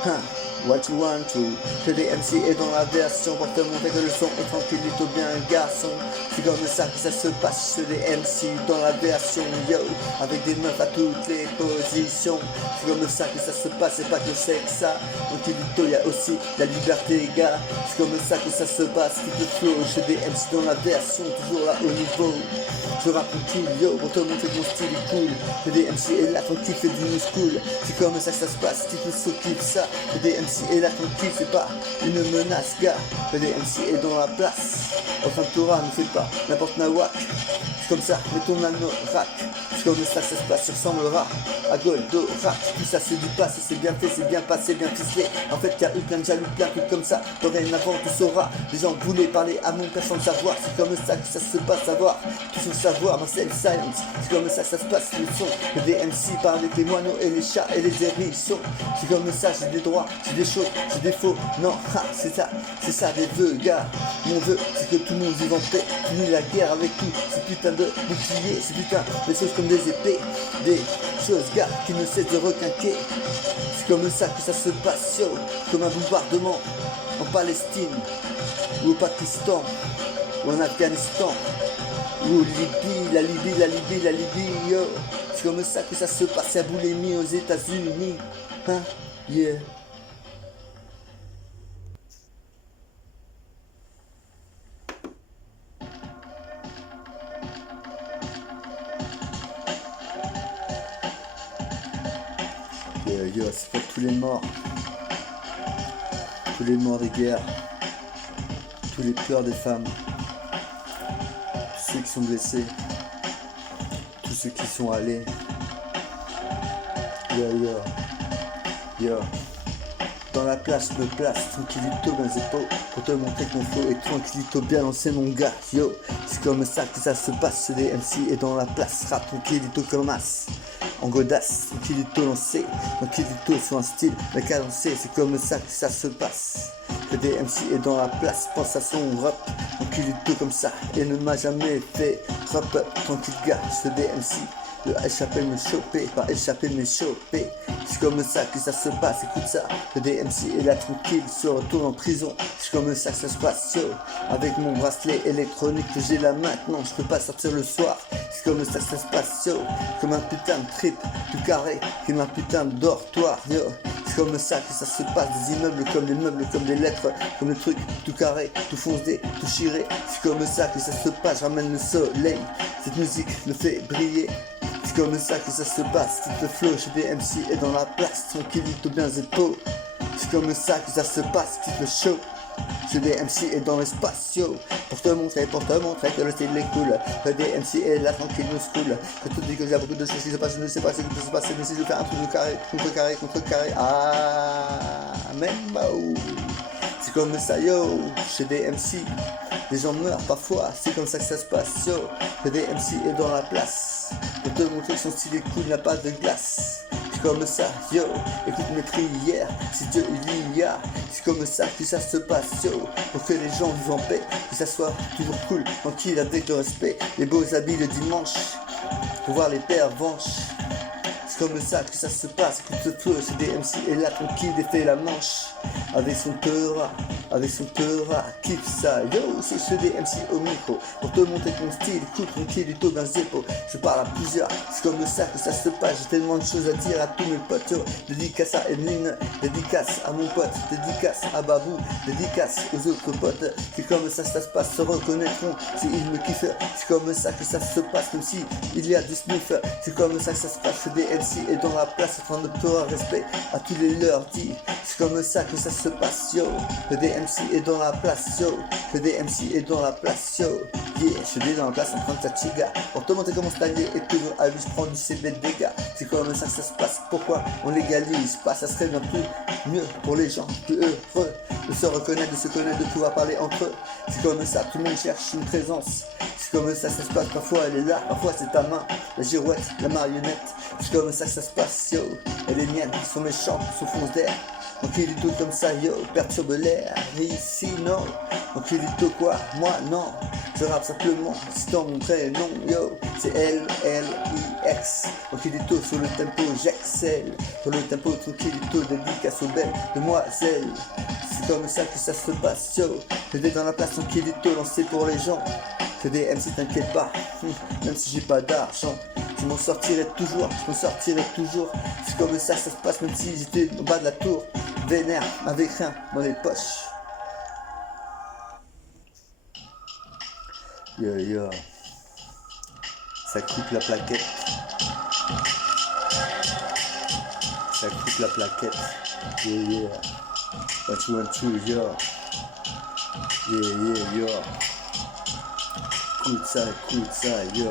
huh. What you want to. Que des MC est dans la version, pour te montrer que le son est tranquillito, bien garçon. C'est comme ça que ça se passe, c'est des MC dans la version, yo. Avec des meufs à toutes les positions. C'est comme ça que ça se passe, c'est pas que c'est que ça. Tranquillito, y a aussi la liberté, gars. C'est comme ça que ça se passe, qui te flow. Chez des MC dans la version, toujours là au niveau. Je rappe tranquille, yo, pour te montrer que mon style est cool. Que des MC est là tranquille, fait du new school. C'est comme ça que ça se passe, qui te kiffe ça. Que des MC est là tranquille, c'est pas une menace, gars. Que des MC est dans la place. Enfin, Torah ne fait pas n'importe nawak. C'est comme ça, mets ton anorak. C'est comme ça que ça se passe, tu ressembleras à Goldorak. Tout ça c'est du passé, c'est bien fait, c'est bien passé, bien ficelé. En fait y a eu plein de jaloux, plein de trucs comme ça. Dorénavant tu sauras, les gens voulaient parler à mon personne savoir. C'est comme ça que ça se passe, savoir, tout sur savoir, Marcel Science. C'est comme ça que ça se passe, le son. Que des MC parlent avec les moineaux et les chats et les hérissons. C'est comme ça, j'ai des droits, j'ai des choses, j'ai des faux. Non, c'est ça des vœux, gars. Mon vœu, c'est que tout le monde vive en paix. Fini la guerre avec tout, ces putains de boucliers, ces putains de choses comme des épées, des choses, gars, qui ne cessent de requinquer. C'est comme ça que ça se passe, yo, comme un bombardement en Palestine, ou au Pakistan, ou en Afghanistan, ou la Libye, yo. C'est comme ça que ça se passe à Boulémie aux États-Unis, hein, yeah. Yo, c'est pour tous les morts des guerres, tous les pleurs des femmes, tous ceux qui sont blessés, tous ceux qui sont allés. Yo. Dans la place, je me place, tranquillito dans les épaules, pour te montrer que mon flow est tranquillito, bien lancé mon gars, yo. C'est comme ça que ça se passe, c'est des MC et dans la place, rap tranquillito comme as. En godasse, tranquillito lancé, tranquillito sur un style, la cadencé, c'est comme ça que ça se passe. Que des MC est dans la place, pense à son rap, tranquillito comme ça, et ne m'a jamais fait rap, tranquille gars, je fais des MC. Le échappé me choper, pas échapper me choper. C'est comme ça que ça se passe, écoute ça. Que des MC est là tranquille, se retourne en prison. C'est comme ça que ça se passe, yo. Avec mon bracelet électronique que j'ai là maintenant, je peux pas sortir le soir. C'est comme ça que ça se passe, yo. Comme un putain de trip, tout carré, comme un putain de dortoir, yo. C'est comme ça que ça se passe, des immeubles comme des meubles, comme des lettres, comme des trucs, tout carré, tout foncé, tout chiré. C'est comme ça que ça se passe, je ramène le soleil. Cette musique me fait briller. C'est comme ça que ça se passe, tout le flow chez des MC est dans la place, tranquillito bien épaules. C'est comme ça que ça se passe, tout le show chez des MC est dans l'espace, yo. Pour te montrer que le style est cool. Que des MC est là tranquille, nous school. Que tout dit que j'ai beaucoup de choses qui se passent, je ne sais pas ce qui peut se passer, mais si je fais un truc de contre carré, même c'est comme ça, yo, chez des MC. Les gens meurent parfois, c'est comme ça que ça se passe, yo. Que des MC est dans la place. Pour te montrer que son style est cool, n'a pas de glace. C'est comme ça, yo, écoute mes prières, si Dieu il y a. C'est comme ça que ça se passe, yo. Pour que les gens vivent en paix, que ça soit toujours cool, tranquille, avec le respect. Les beaux habits le dimanche, pour voir les pères vanches. c'est comme ça que ça se passe. Coup de feu, c'est des MC et là tranquille défait la manche. Avec son peura, kiffe ça, yo, c'est ceux des MC au micro. Pour te montrer ton style, écoute tranquillito dans zépo. Je parle à plusieurs, c'est comme ça que ça se passe. J'ai tellement de choses à dire à tous mes potes, yo. Dédicace à Emeline, dédicace à mon pote, dédicace à Babou, dédicace aux autres potes. C'est comme ça que ça se passe, se reconnaîtront si ils me kiffent. C'est comme ça que ça se passe, comme si il y a du sniff. C'est comme ça que ça se passe, chez des MC et dans la place en train de pleurer respect à tous les leurs dits. C'est comme ça que ça se passe, yo. Que des MC est dans la place, yo. Que des MC est dans la place, yo. Yeah, je suis dans la place en train de s'attiga. Pour te montrer comment staller et toujours à lui, je prends du CB de dégâts. C'est comme ça que ça se passe. Pourquoi on légalise pas? Ça serait bien plus mieux pour les gens, plus heureux de se reconnaître, de se connaître, de pouvoir parler entre eux. C'est comme ça, tout le monde cherche une présence. C'est comme ça se passe, parfois elle est là, parfois c'est ta main, la girouette, la marionnette. C'est comme ça que ça se passe, yo. Elle est mienne, ils sont méchants, sous fond d'air. Donc il dit tout comme ça, yo, perturbe l'air. Ici, non. Donc il dit tout quoi? Moi, non. Je rappe simplement, c'est dans mon prénom, yo. C'est L-L-I-X. Donc il dit tout sur le tempo, j'excelle. Sur le tempo, tranquillito, dédicace aux belles demoiselles. C'est comme ça que ça se passe, yo. Je vais dans la place, tranquillito, lancé pour les gens. Que des MC, t'inquiète pas, même si j'ai pas d'argent, je m'en sortirai toujours, c'est comme ça se passe, même si j'étais au bas de la tour, vénère, avec rien dans les poches. Yo yo, ça coupe la plaquette, yo yo, one two, yo, yeah yo. Écoute ça, yo.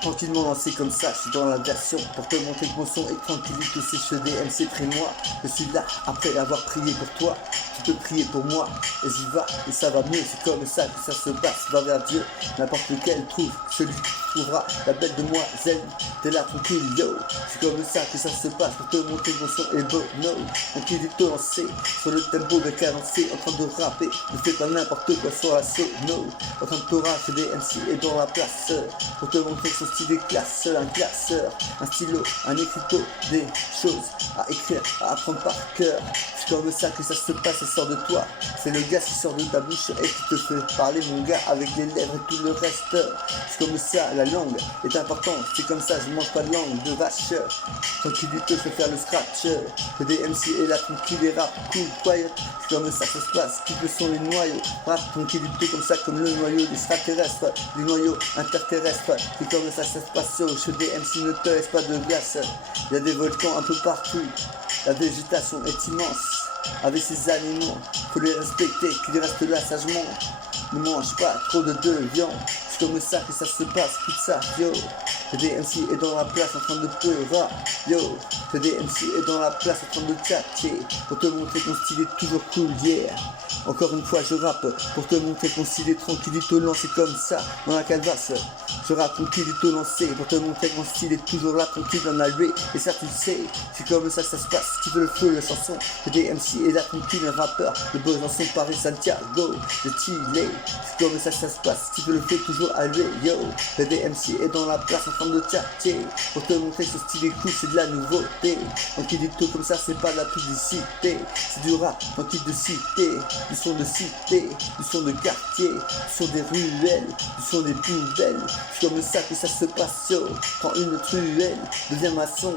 Tranquillement lancé comme ça, je suis dans la version pour te montrer que mon son est tranquillité, c'est chez des MC près moi. Je suis là après avoir prié pour toi. Tu peux prier pour moi et j'y vais et ça va mieux. C'est comme ça que ça se passe, va vers Dieu. N'importe lequel trouve, celui qui trouvera la belle demoiselle. T'es là tranquille, yo. C'est comme ça que ça se passe pour te montrer que mon son est beau, no. Donc il est lancé sur le tempo de cadencé, en train de rapper. Ne fais pas n'importe quoi sur la no. En train de t'orage des MC et dans la place pour te montrer que son style est classe, un classeur, un stylo, un écriteau, des choses à écrire, à apprendre par cœur. C'est comme ça que ça se passe, ça sort de toi. C'est le gaz qui sort de ta bouche et qui te fait parler, mon gars, avec les lèvres et tout le reste. C'est comme ça, la langue est importante. C'est comme ça, je mange pas de langue de vache. Tranquillité, je fais faire le scratch. Que des MC et la tranquille et rap, cool, quiet. C'est comme ça que ça se passe, qui que sont les noyaux. Rap, tranquillité, comme ça, comme le noyau des extraterrestres, des noyaux interterrestres. C'est comme ça que ça se passe, chez des MC ne te laisse pas de glace. Il y a des volcans un peu partout. La végétation est immense. Avec ces animaux, faut les respecter, qu'ils restent là sagement. Ne mange pas trop de viande. C'est comme ça que ça se passe, tout ça, yo. Que des MC est dans la place en train de pleurer, yo. Que des MC est dans la place en train de tchatcher. Pour te montrer que mon style est toujours cool, yeah. Encore une fois je rappe pour te montrer que mon style est tranquillito lancé comme ça dans la calvasse. Je rappe tranquillito lancé pour te montrer que mon style est toujours là tranquille dans la rue. Et ça tu le sais, c'est comme ça que ça se passe. Tu veux le feu, la chanson, que des MC et là tranquille un rappeur. Le Besançon, Paris, Santiago, le Chile. C'est comme ça que ça se passe, tu veux le feu toujours à lui, yo. Que des MC est dans la place en train de tchatcher. Pour te montrer que ce style est cool, c'est de la nouveauté. Tranquillito comme ça, c'est pas de la publicité. C'est du rap, tranquille de cité. Du son de cité, du son de quartier, du son des ruelles, du son des poubelles. C'est comme ça que ça se passe, yo. Prends une truelle, deviens maçon,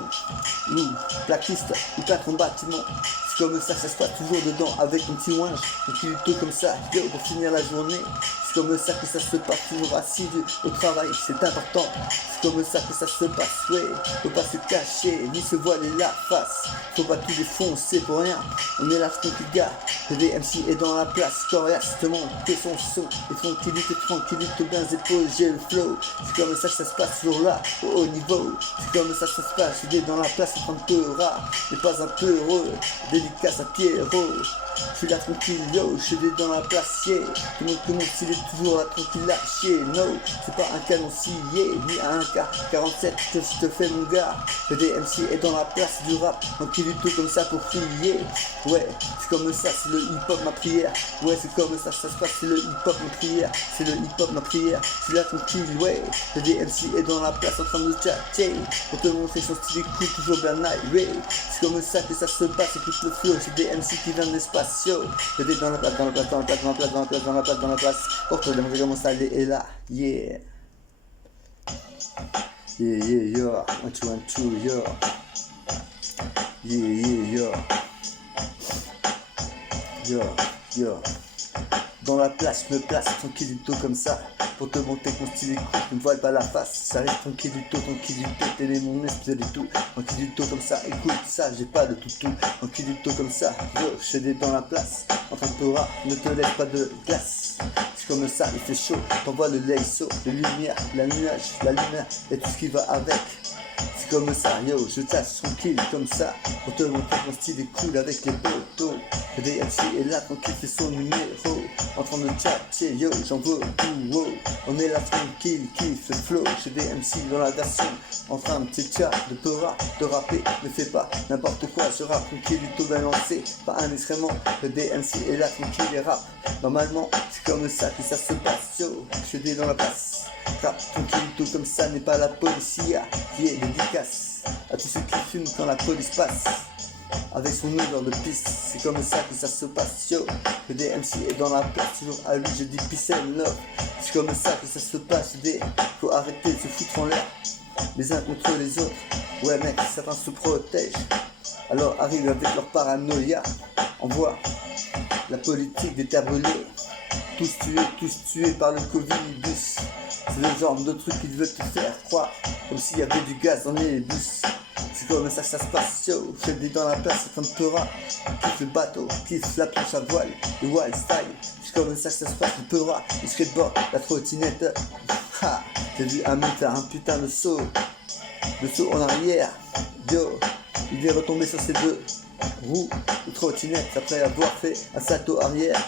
ou plaquiste, ou peintre en bâtiment. C'est comme ça que ça se passe toujours dedans avec mon petit ouinge. Un petit comme ça, yo, pour finir la journée. C'est comme ça que ça se passe toujours assidu au travail, c'est important. C'est comme ça que ça se passe, ouais. Faut pas se cacher, ni se voiler la face. Faut pas tout défoncer pour rien. On est là, tranquille, gars. Le DMC est dans la place, coriace, te monter son son. Et tranquillité, bien épaules, j'ai le flow. C'est comme ça que ça se passe toujours là, au haut niveau. C'est comme ça que ça se passe, il est dans la place en train de peurer, mais pas un peu heureux. dédicace à Pierrot. Je suis là tranquille, yo, je suis dans la place, yeah. Tout le monde s'il est toujours là tranquille là, chier, no. C'est pas un canon scié, ni un K47 que je te fais mon gars. Le DMC est dans la place du rap, donc il est tout comme ça pour crier. Ouais, c'est comme ça, c'est le hip-hop ma prière. Ouais, c'est comme ça se passe, c'est le hip-hop ma prière. C'est le hip-hop ma prière, je suis là tranquille, ouais. Le DMC est dans la place en train de chatter. Pour te montrer son style cool, toujours bien ouais. C'est comme ça que ça se passe, écoute le flow, c'est DMC qui vient de l'espace, yo. Je vais dans la place, dans la place, dans la place, dans la place, dans la place, dans la place, dans la place. Pour te demander comment ça est là, yeah. Yeah, yeah, yo. 1, 2, 1, 2, yo. Yeah, yeah, yo. Yo, yo. Dans la place, je me place tranquillito comme ça. Pour te montrer que mon style est cool, ne me voile pas la face. Ça reste tranquillito, t'aimer mon esprit du tout. Tranquillito comme ça, écoute ça, j'ai pas de toutou. Tranquillito comme ça, yo, je suis dans la place. En train de peur, ne te laisse pas de glace. C'est comme ça, il fait chaud, t'envoies le laisseau, les lumières, la nuage, la lumière et tout ce qui va avec. C'est comme ça, yo, je tâche tranquille comme ça. Pour te montrer que mon style est cool avec les potos. Le DMC est là tranquille, fait son numéro. En train de tchatcher, yo, j'en veux tout, wow. On est là tranquille, kiffe le flow. Chez DMC dans la version. En train de tchatcher, de peura, de rapper. Ne fais pas n'importe quoi, je rappe tranquille, du tout balancé. Pas un extrêmement, le DMC est là tranquille et rap. Normalement, c'est comme ça que ça se passe, yo. Je suis dans la place. Rap tranquille, tout comme ça n'est pas la police, qui est dédicace à tous ceux qui fument quand la police passe. Avec son odeur de piste, c'est comme ça que ça se passe, yo. Le DMC est dans la place, toujours à lui je dis peace and love. C'est comme ça que ça se passe, faut arrêter de se foutre en l'air les uns contre les autres. Ouais mec, certains se protègent, alors arrivent avec leur paranoïa. On voit la politique des terres brûlées, tous tués par le Covid-19. C'est le genre de truc qu'ils veulent te faire croire, comme s'il y avait du gaz dans les bus. C'est comme ça que ça se passe, yo. Je suis dans la place, c'est comme Peura. Kiffe le bateau, kiffe la planche à voile, le wild style. C'est comme ça que ça se passe, le Peura, le skateboard, la trottinette. Ha, j'ai vu un mec faire un putain de saut. Le saut en arrière, yo. Il est retombé sur ses deux roues de trottinette après avoir fait un salto arrière.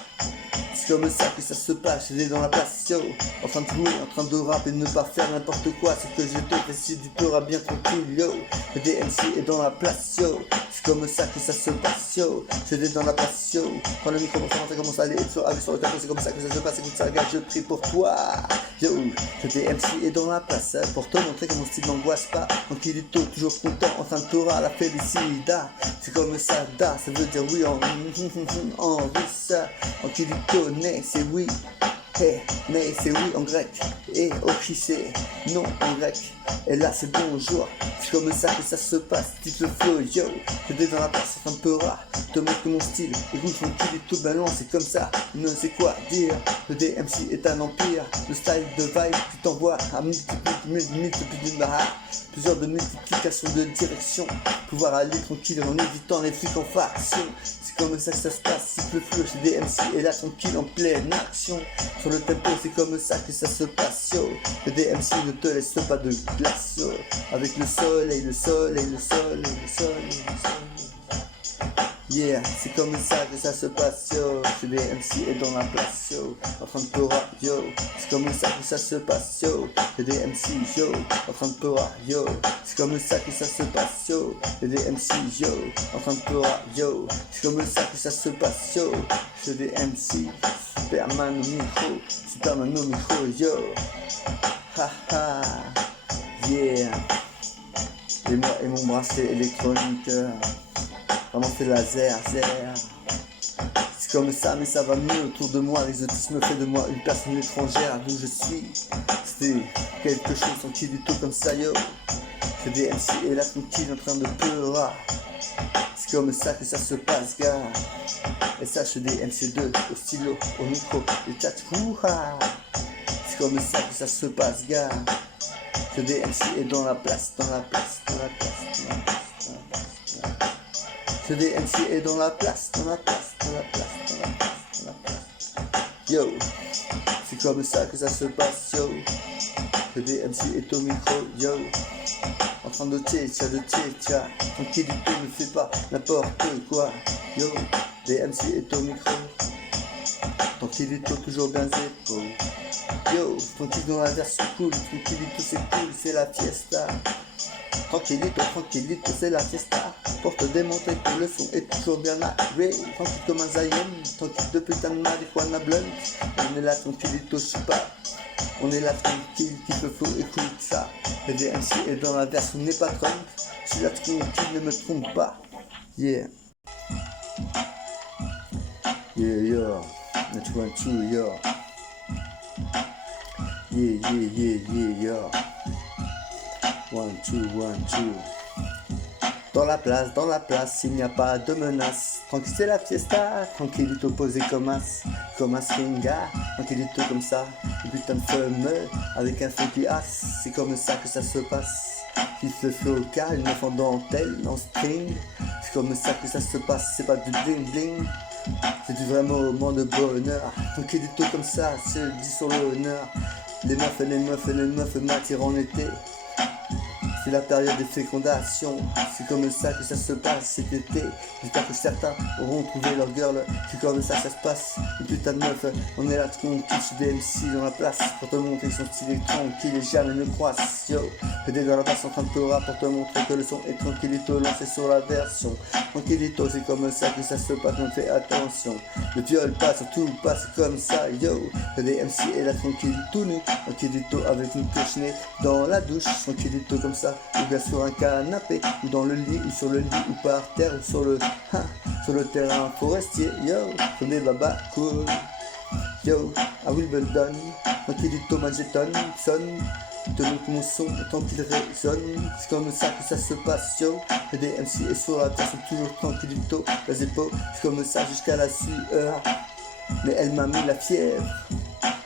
C'est comme ça que ça se passe, j'ai dans la place, yo. En train de jouer, en train de rapper, ne pas faire n'importe quoi. Ce que je te fais, c'est du peur bien tranquille, yo. Le DMC est dans la place, yo. C'est comme ça que ça se passe, yo. Je vais dans la place, yo. Prends le micro, ça commence à aller sur le capot, c'est comme ça que ça se passe. Écoute ça, regarde, je prie pour toi, yo. Le DMC est dans la place, pour te montrer que mon style n'angoisse pas. Donc il est toujours content, en train de Torah, la félicita. C'est comme ça, da, ça veut dire oui en russe. Donc il est c'est oui, hey, mais c'est oui en grec, et ok c'est non en grec, et là c'est bonjour, c'est comme ça que ça se passe, type le flow, yo, je vais dans la place, c'est un peu rare, te montre mon style, écoute mon style est tout balance, c'est comme ça, ne sais quoi dire, le DMC est un empire, le style de vibe qui t'envoie à plusieurs de multiplications de direction, pouvoir aller tranquille en évitant les flics en faction. C'est comme ça que ça se passe, si le flow chez DMC est là tranquille en pleine action. Sur le tempo c'est comme ça que ça se passe, yo. Le DMC ne te laisse pas de glace, yo. Avec le soleil, le soleil, le soleil, le soleil, le soleil. Yeah, c'est comme ça que ça se passe, yo. Chez DMC est dans la place, yo. En train de peur, yo. C'est comme ça que ça se passe, yo. Le DMC, yo. En train de peur, yo. C'est comme ça que ça se passe, yo. Le DMC, yo. En train de peur, yo. C'est comme ça que ça se passe, yo. Chez DMC, Superman au micro. Superman au micro, yo. Haha, yeah. Et moi et mon bracelet électronique. Vraiment c'est laser, c'est comme ça mais ça va mieux autour de moi. L'exotisme fait de moi une personne étrangère d'où je suis. C'est quelque chose tranquille du tout comme ça, yo. C'est DMC et là tranquille en train de pleurer. C'est comme ça que ça se passe, gars. Et ça je DMC2 au stylo, au micro, le chat, c'est comme ça que ça se passe, gars. C'est DMC est dans la place, dans la place, dans la place, dans la place. Ce DMC est dans la place, dans la place, dans la place, dans la place, dans la place. Yo, c'est comme ça que ça se passe, yo. que des MC est au micro, yo. En train de tcha, tranquillito, ne fais pas n'importe quoi, yo. Des MC est au micro, tranquillito, toujours bien zéro. Yo, tranquille dans la version cool, tranquillito c'est cool, c'est la fiesta. Tranquillito, c'est la fiesta. Pour te démontrer que le son est toujours bien arrivé. Tranquille comme un Zion, tranquille de putain de marijuana blunt. On est là tranquillito, je sais pas. On est là tranquille, qui peut faut écoute ça. Le DMC est dans la version n'est pas Trump. Je suis là tranquille, ne me trompe pas. Yeah. Yeah, yo. That's 1, 2, yo. Yeah, yo. 1, 2, 1, 2. Dans la place, il n'y a pas de menace. Tranquille, c'est la fiesta. Tranquillito posé comme un swinga. Tranquillito comme ça, une putain de fumeux avec un feu qui asse. C'est comme ça que ça se passe. Qui se fait au cas, une meuf en dentelle, en string. C'est comme ça que ça se passe, c'est pas du bling bling. C'est du vrai moment de bonheur. Tranquillito comme ça, c'est dit sur l'honneur. Les meufs m'attirent en été. C'est la période de fécondation, c'est comme ça que ça se passe cet été. J'espère que certains auront trouvé leur girl, c'est comme ça que ça se passe. Une putain de meuf, on est là tranquille, des MC dans la place. Pour te montrer son style tranquille et jamais ne croisse. Yo, t'es dans la place en train de te rap pour te montrer que le son est tranquillito, lancé sur la version. Tranquillito, c'est comme ça que ça se passe, on fait attention. Le viol passe, tout passe comme ça, yo. Des MC et la tranquille tout nu. Tranquillito avec une cochenée dans la douche, tranquillito comme ça. Ou bien sur un canapé, ou dans le lit, ou sur le lit, ou par terre, ou sur le terrain forestier, yo, comme des babas cool, yo, à Wimbledon, tranquillito, magéton, sonne, te montre mon son, tant qu'il résonne, c'est comme ça que ça se passe, yo, et des MC et sur la terre sont toujours tranquillito, les épaules, c'est comme ça jusqu'à la sueur, mais elle m'a mis la fièvre.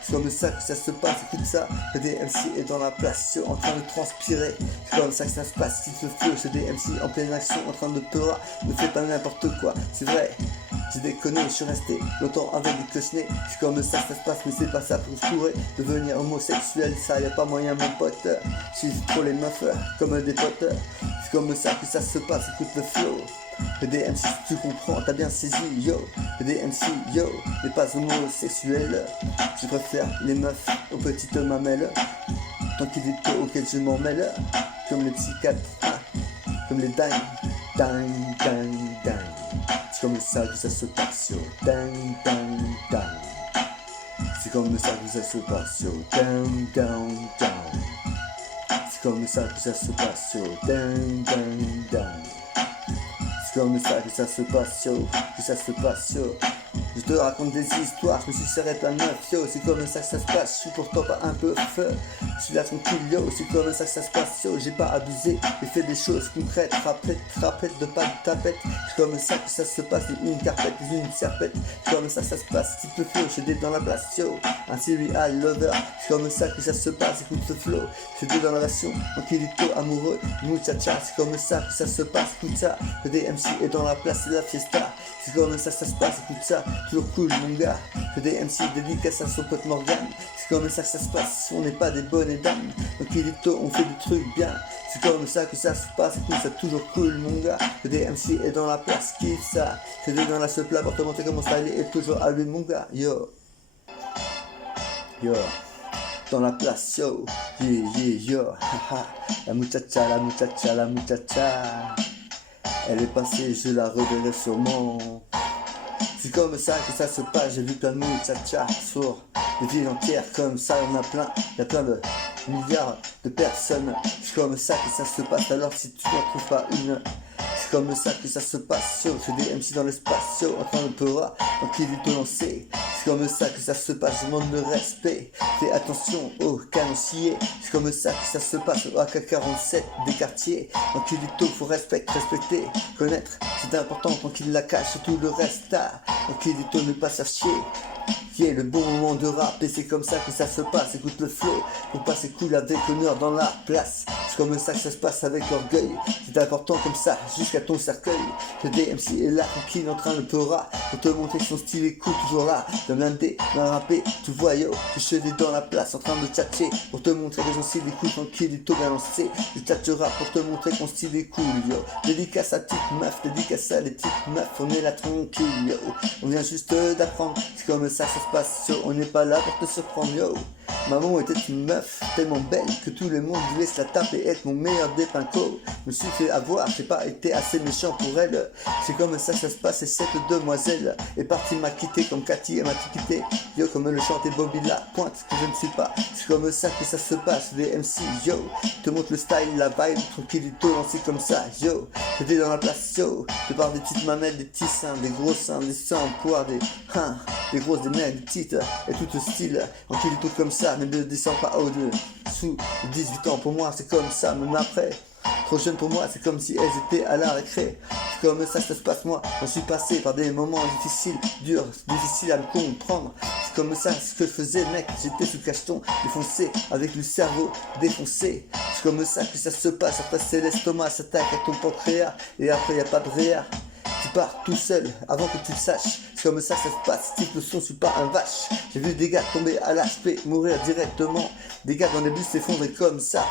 C'est comme ça que ça se passe, écoute ça. Le DMC est dans la place, en train de transpirer. C'est comme ça que ça se passe, il se flow. Ce DMC en pleine action, en train de peur. Ne fais pas n'importe quoi, c'est vrai. J'ai déconné, je suis resté longtemps avec des cochenets. C'est comme ça que ça se passe, mais c'est pas ça pour se pourrir. Devenir homosexuel, ça y a pas moyen, mon pote. Je suis trop les meufs, comme des potes. C'est comme ça que ça se passe, écoute le flow. Le DMC, si tu comprends, t'as bien saisi, yo. Le DMC, yo, n'est pas homosexuel. Je préfère les meufs aux petites mamelles. Tranquillito auxquelles je m'en mêle. Comme les psychiatres, comme les dingues. C'est comme ça que ça se passe, yo. C'est comme ça que ça se passe, yo. C'est comme ça que ça se passe, yo. C'est comme ça que ça se passe, yo, Je te raconte des histoires, je me suis serré plein de meufs, yo. C'est comme ça que ça se passe, je suis pourtant pas un peu feu. Je suis là tranquille, yo, c'est comme ça que ça se passe, yo. J'ai pas abusé, j'ai fait des choses concrètes. Rappette de pas de tapette. C'est comme ça que ça se passe, une carpette, une serpette. C'est comme ça que ça se passe, type flow, j'ai dans la place, yo. Un serial lover, c'est comme ça que ça se passe, écoute ce flow. J'ai dans la version, tranquillito, amoureux, muchacha. C'est comme ça que ça se passe, écoute ça. Le DMC est dans la place, c'est la fiesta. C'est comme ça que ça se passe, écoute ça. Toujours cool mon gars, que des MC dédicace à son pote Morgan. C'est comme ça que ça se passe, on n'est pas des bonnes et dames. Tranquillito, on fait des trucs bien. C'est comme ça que ça se passe, écoute ça, toujours cool mon gars. Que des MC est dans la place, kiffe ça. C'est dans la seule plat pour te montrer comment ça est toujours à lui mon gars, yo. Dans la place, yo, yo, la muchacha. Elle est passée, je la reverrai sûrement. C'est comme ça que ça se passe, j'ai vu plein de muchachas sur des villes entières comme ça, il y en a plein, il y a plein de milliards de personnes. C'est comme ça que ça se passe, alors si tu n'en trouves pas une, c'est comme ça que ça se passe, c'est des MC dans l'espace, en train de peurer, tranquillito lancé. C'est comme ça que ça se passe, je demande le respect. Fais attention aux canonciers. C'est comme ça que ça se passe au AK-47 des quartiers. Tranquillito, faut respecter, connaître. C'est important, tranquille la cache, tout le reste. Tranquillito, ne pas s'afficher. qui est le bon moment de rap et c'est comme ça que ça se passe. Écoute le flow pour passer cool avec honneur dans la place. C'est comme ça que ça se passe avec orgueil. C'est important comme ça jusqu'à ton cercueil. Le DMC est là tranquille en train de pleurer pour te montrer que son style est cool toujours là. De blindé, d'un rappé, tu vois yo, tu chevais dans la place en train de tchatcher pour te montrer que son style est cool tranquille et tout bien lancé. Je tchatchera pour te montrer que son style est cool yo. Dédicace à petite meuf, dédicace à les petites meufs, on est là tranquille yo. On vient juste d'apprendre, c'est comme ça que ça se passe yo. On n'est pas là pour te surprendre yo. Maman était une meuf tellement belle que tout le monde voulait se la taper et être mon meilleur des pincos. Je me suis fait avoir, j'ai pas été assez méchant pour elle. C'est comme ça que ça se passe et cette demoiselle est partie m'a quitté comme Cathy m'a quitté. Yo comme le chantait Bobby la pointe que je ne suis pas. C'est comme ça que ça se passe les MC yo. Te montre le style, la vibe, tranquillito lancé comme ça yo. J'étais dans la place yo. Je parle des petites mamelles, des petits seins, des gros seins, des seins en poire, des grosses, des mères, des petites et tout le style. Tranquillito comme ça, ne descends pas au-delà. Sous 18 ans pour moi c'est comme ça, même après. Trop jeune pour moi, c'est comme si elles étaient à la récré. C'est comme ça que ça se passe moi. J'en suis passé par des moments difficiles, durs, difficiles à me comprendre. C'est comme ça ce que je faisais mec. J'étais sous cacheton, défoncé, avec le cerveau défoncé. C'est comme ça que ça se passe. Après c'est l'estomac, s'attaque à ton pancréas. Et après y a pas de réa. Tu pars tout seul avant que tu le saches. C'est comme ça que ça se passe, type le son, je suis pas un vache. J'ai vu des gars tomber à l'HP, mourir directement. Des gars dans les bus s'effondrer comme ça.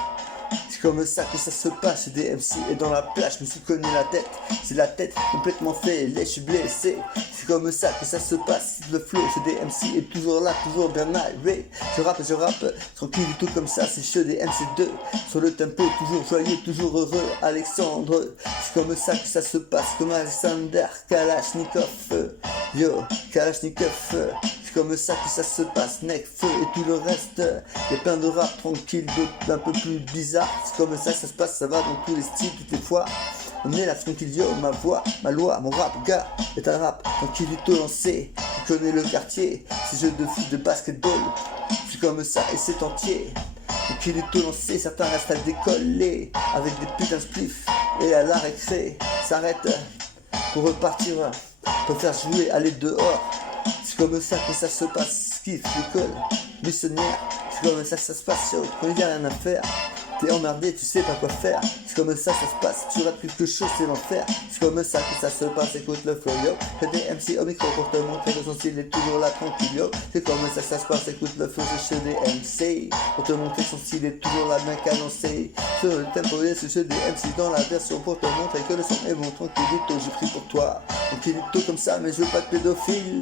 C'est comme ça que ça se passe, des MC et dans la plage, je me suis cogné la tête. C'est la tête complètement faite, je suis blessé. C'est comme ça que ça se passe, le flow, c'est des MC est toujours là, toujours bien arrivé. Je rappe, tranquille du tout comme ça, c'est chez des MC2. Sur le tempo, toujours joyeux, toujours heureux, Alexandre. C'est comme ça que ça se passe, comme Alexander Kalashnikov. Yo, Kalashnikov. C'est comme ça que ça se passe, Necfeu et tout le reste. Y'a plein de rap tranquille, d'autres un peu plus bizarres. C'est comme ça que ça se passe, ça va dans tous les styles, toutes les fois. On est là tranquille, yo, ma voix, ma loi, mon rap, gars, est un rap tranquillito lancé. Tu connais le quartier, ces jeux de foot, de basketball. C'est comme ça et c'est entier. Tranquillito lancé, certains restent à décoller avec des putains de spliffs. Et à la récré, s'arrête pour repartir, pour faire jouer, aller dehors. C'est comme ça que ça se passe, skiffe, l'école, missionnaire. C'est comme ça que ça se passe, yo, quand il y a rien à faire. T'es emmerdé, tu sais pas quoi faire. C'est comme ça que ça se passe, tu rates quelque chose, c'est l'enfer. C'est comme ça que ça se passe, écoute le flow yo. Fais des MC au micro pour te montrer que son style est toujours là tranquille yo. C'est comme ça que ça se passe, écoute le flow, c'est chez des MC. Pour te montrer que son style est toujours là bien cadencé. Sur le tempo, c'est chez des MC dans la version pour te montrer que le son est bon tranquillito, j'ai pris pour toi. Tranquillito comme ça, mais je veux pas de pédophile.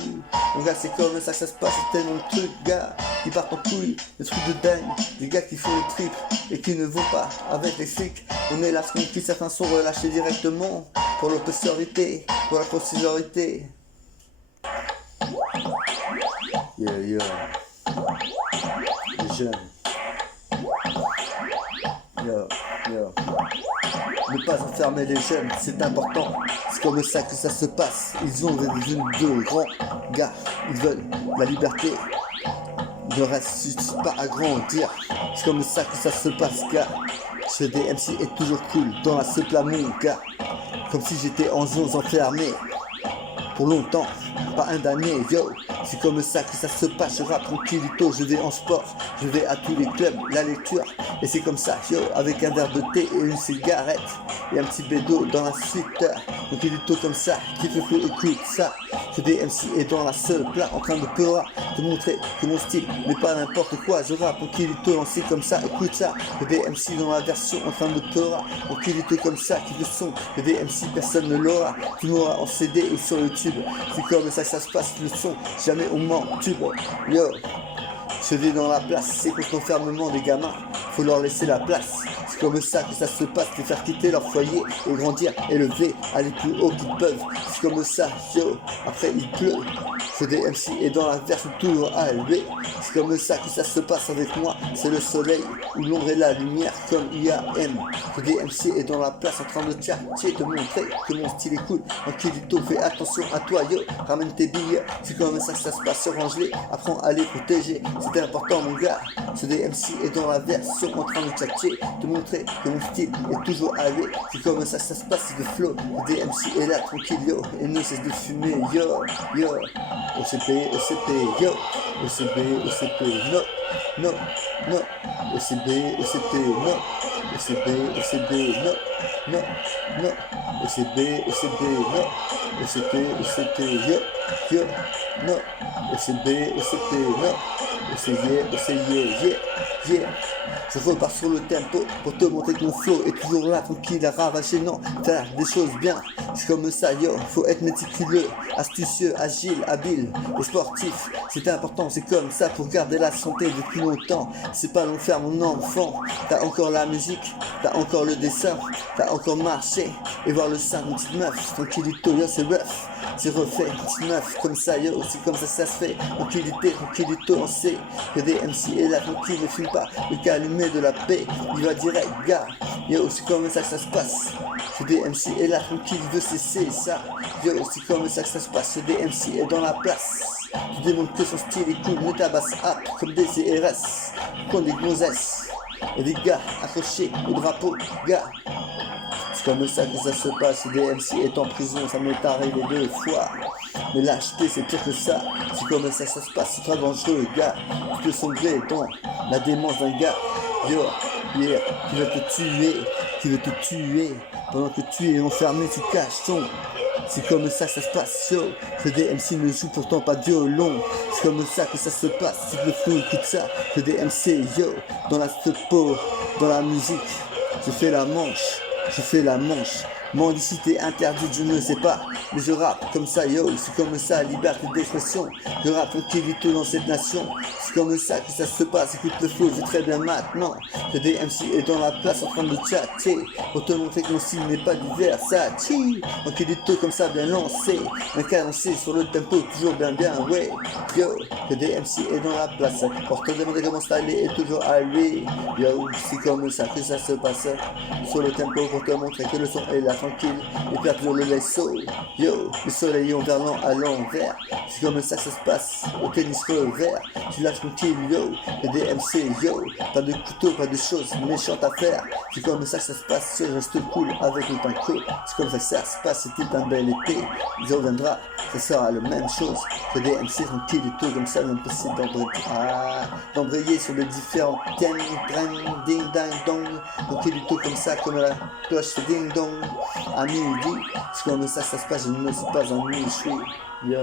Donc gars, c'est comme ça que ça se passe, c'est tellement de trucs, gars, qui partent en couille, des trucs de dingue, des gars qui font le trip et qui ne vont pas avec les flics. On est là, qui certains sont relâchés directement pour l'oppressivité, pour la procédurité. Yeah. Les jeunes. Yo. Ne pas enfermer les jeunes, c'est important. C'est comme ça que ça se passe. Ils ont de grands gars. Ils veulent la liberté. Ne reste pas à grandir. C'est comme ça que ça se passe, gars. Ce DMC est toujours cool dans la seule mon gars. Comme si j'étais en zone enfermé pour longtemps, pas un d'année, yo. C'est comme ça que ça se passe, je rappe tranquillito, je vais en sport, je vais à tous les clubs, la lecture. Et c'est comme ça, yo, avec un verre de thé et une cigarette et un petit bédo dans la suite. Tranquillito comme ça, qui fait flow, écoute ça. Ce DMC est dans la seule plat en train de pleurer, te montrer que mon style n'est pas n'importe quoi. Je rappe tranquillito lancé comme ça, écoute ça. Le DMC dans la version en train de pleurer, tranquillito comme ça, qui le son. Le DMC personne ne l'aura, tu m'auras en CD ou sur YouTube. C'est comme ça que ça se passe, le son, jamais on ment, tube, yo. Je vais dans la place, c'est contre l'enfermement des gamins, faut leur laisser la place. C'est comme ça que ça se passe, les faire quitter leur foyer et grandir, élever, aller plus haut qu'ils peuvent. C'est comme ça, yo, après il pleut. Ce DMC est dans la version toujours à élever. C'est comme ça que ça se passe avec moi, c'est le soleil où l'ombre et la lumière comme IAM. Ce DMC est dans la place en train de tchatcher, te montrer que mon style est cool. Tranquillito, fais attention à toi, yo, ramène tes billets. C'est comme ça que ça se passe, range-les, apprends à les protéger. c'est important mon gars. Ce DMC est dans la version en train de tchatcher, te montrer que mon style est toujours allé. C'est comme ça se passe, c'est de flow. Le DMC est là tranquille yo, et ne cesse de fumer yo, yo. OCP, OCP, yo. OCP, OCP, no, no, no. OCP, OCP, no. OCP, OCP, no, no, no. OCP, OCP, no. OCP, OCP, yo, yo, no. OCP, OCP, no. Yeah. Je repars sur le tempo pour te montrer que mon flow est toujours là, tranquille à ravager, non, faire des choses bien. C'est comme ça, yo, faut être méticuleux, astucieux, agile, habile et sportif. C'est important, c'est comme ça pour garder la santé depuis longtemps. C'est pas long faire mon enfant. T'as encore la musique, t'as encore le dessin, t'as encore marché et voir le sein d'une petite meuf. Tranquillito, yo, c'est rough. C'est refait, petite meuf, comme ça yo, c'est comme ça se fait. Tranquillito, on sait que des MC est là, tranquille, ne fume pas, le cas allumé de la paix, il va direct, gars. Yo, c'est comme ça que ça se passe. Ce DMC est là, tranquille, il veut cesser ça. Yo, c'est comme ça que ça se passe. Ce DMC est dans la place. Tu démontres que son style est cool, ne tabasse up comme des CRS, comme des gonzesses. Et des gars accrochés au drapeau, gars. C'est comme ça que ça se passe, DMC est en prison, ça m'est arrivé 2 fois. Mais lâcheté c'est pire que ça, c'est comme ça que ça se passe, c'est très dangereux gars. Tu peux sombrer dans la démence d'un gars, yo, yeah, qui veut te tuer. Pendant que tu es enfermé, tu caches ton. C'est comme ça que ça se passe, yo. Le DMC ne joue pourtant pas de violon. C'est comme ça que ça se passe, si le flow écoute ça. Le DMC, yo, dans la peau, dans la musique, je fais la manche. Mendicité interdite, je ne sais pas, mais je rappe comme ça, yo, c'est comme ça, liberté d'expression. Je rappe tranquillito dans cette nation, c'est comme ça que ça se passe, écoute le flow, j'ai très bien maintenant. Le DMC est dans la place en train de chatter, pour te montrer que mon style n'est pas du Versace. Tranquillito comme ça, bien lancé, bien cadencé sur le tempo, toujours bien, ouais. Yo, le DMC est dans la place, pour te demander comment ça allait et toujours aller. Yo, c'est comme ça que ça se passe, sur le tempo pour te montrer que le son est là. Tranquille, et perdre le laisseau. Yo, le soleil envernant à l'envers. C'est comme ça que ça se passe au tennis revers. Tu lâches tranquille, yo, le DMC, yo. Pas de couteau, pas de choses méchantes à faire. C'est comme ça que ça se passe, je reste cool avec le pinko. C'est comme ça que ça se passe, c'était un bel été. Il reviendra, ça sera la même chose. Le DMC tranquille et tout comme ça, même possible d'embrayer sur les différents thèmes. Ding ding dong. Tranquille et tout comme ça, comme la cloche fait ding dong. À midi, c'est comme ça que ça se passe, je ne suis pas un michoui, yo.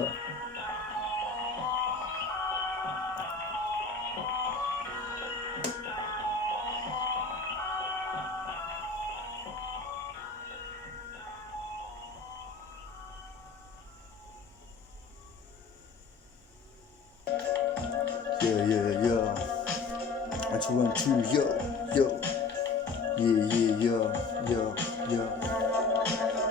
Yo. 1, 2, yo. Yeah.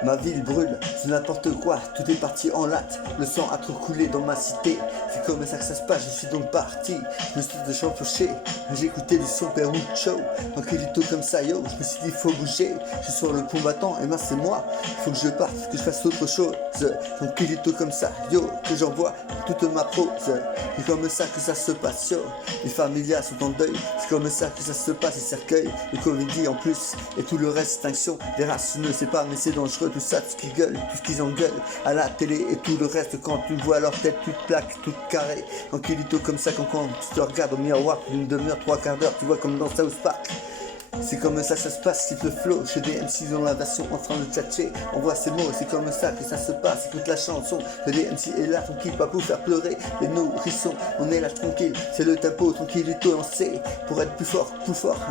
Ma ville brûle, c'est n'importe quoi, tout est parti en latte, le sang a trop coulé dans ma cité. C'est comme ça que ça se passe, je suis donc parti. Je me suis de champoché, j'ai écouté du son Perucho. Tranquillito comme ça, yo, je me suis dit faut bouger. Je suis sur le combattant, et ben c'est moi. Faut que je parte, que je fasse autre chose. Tranquillito comme ça, yo, que j'envoie toute ma prose. C'est comme ça que ça se passe, yo. Les familias sont en deuil, c'est comme ça que ça se passe, les cercueils, le Covid en plus, et tout le reste, extinction des races, ne sais pas, mais c'est dangereux, tout ça, tout ce qu'ils gueulent, tout ce qu'ils engueulent à la télé et tout le reste, quand tu vois leur tête toute plaque, toute carrée, tranquillito comme ça, quand tu te regardes au miroir, d'une demi-heure, 3/4 d'heure, tu vois comme dans South Park. C'est comme ça que ça se passe, c'est le flow, chez DMC dans la version en train de tchatcher, on voit ces mots, c'est comme ça que ça se passe, écoute la chanson, le DMC est là tranquille, pas pour faire pleurer les nourrissons, on est là tranquille, c'est le tempo, tranquillito, on sait, pour être plus fort,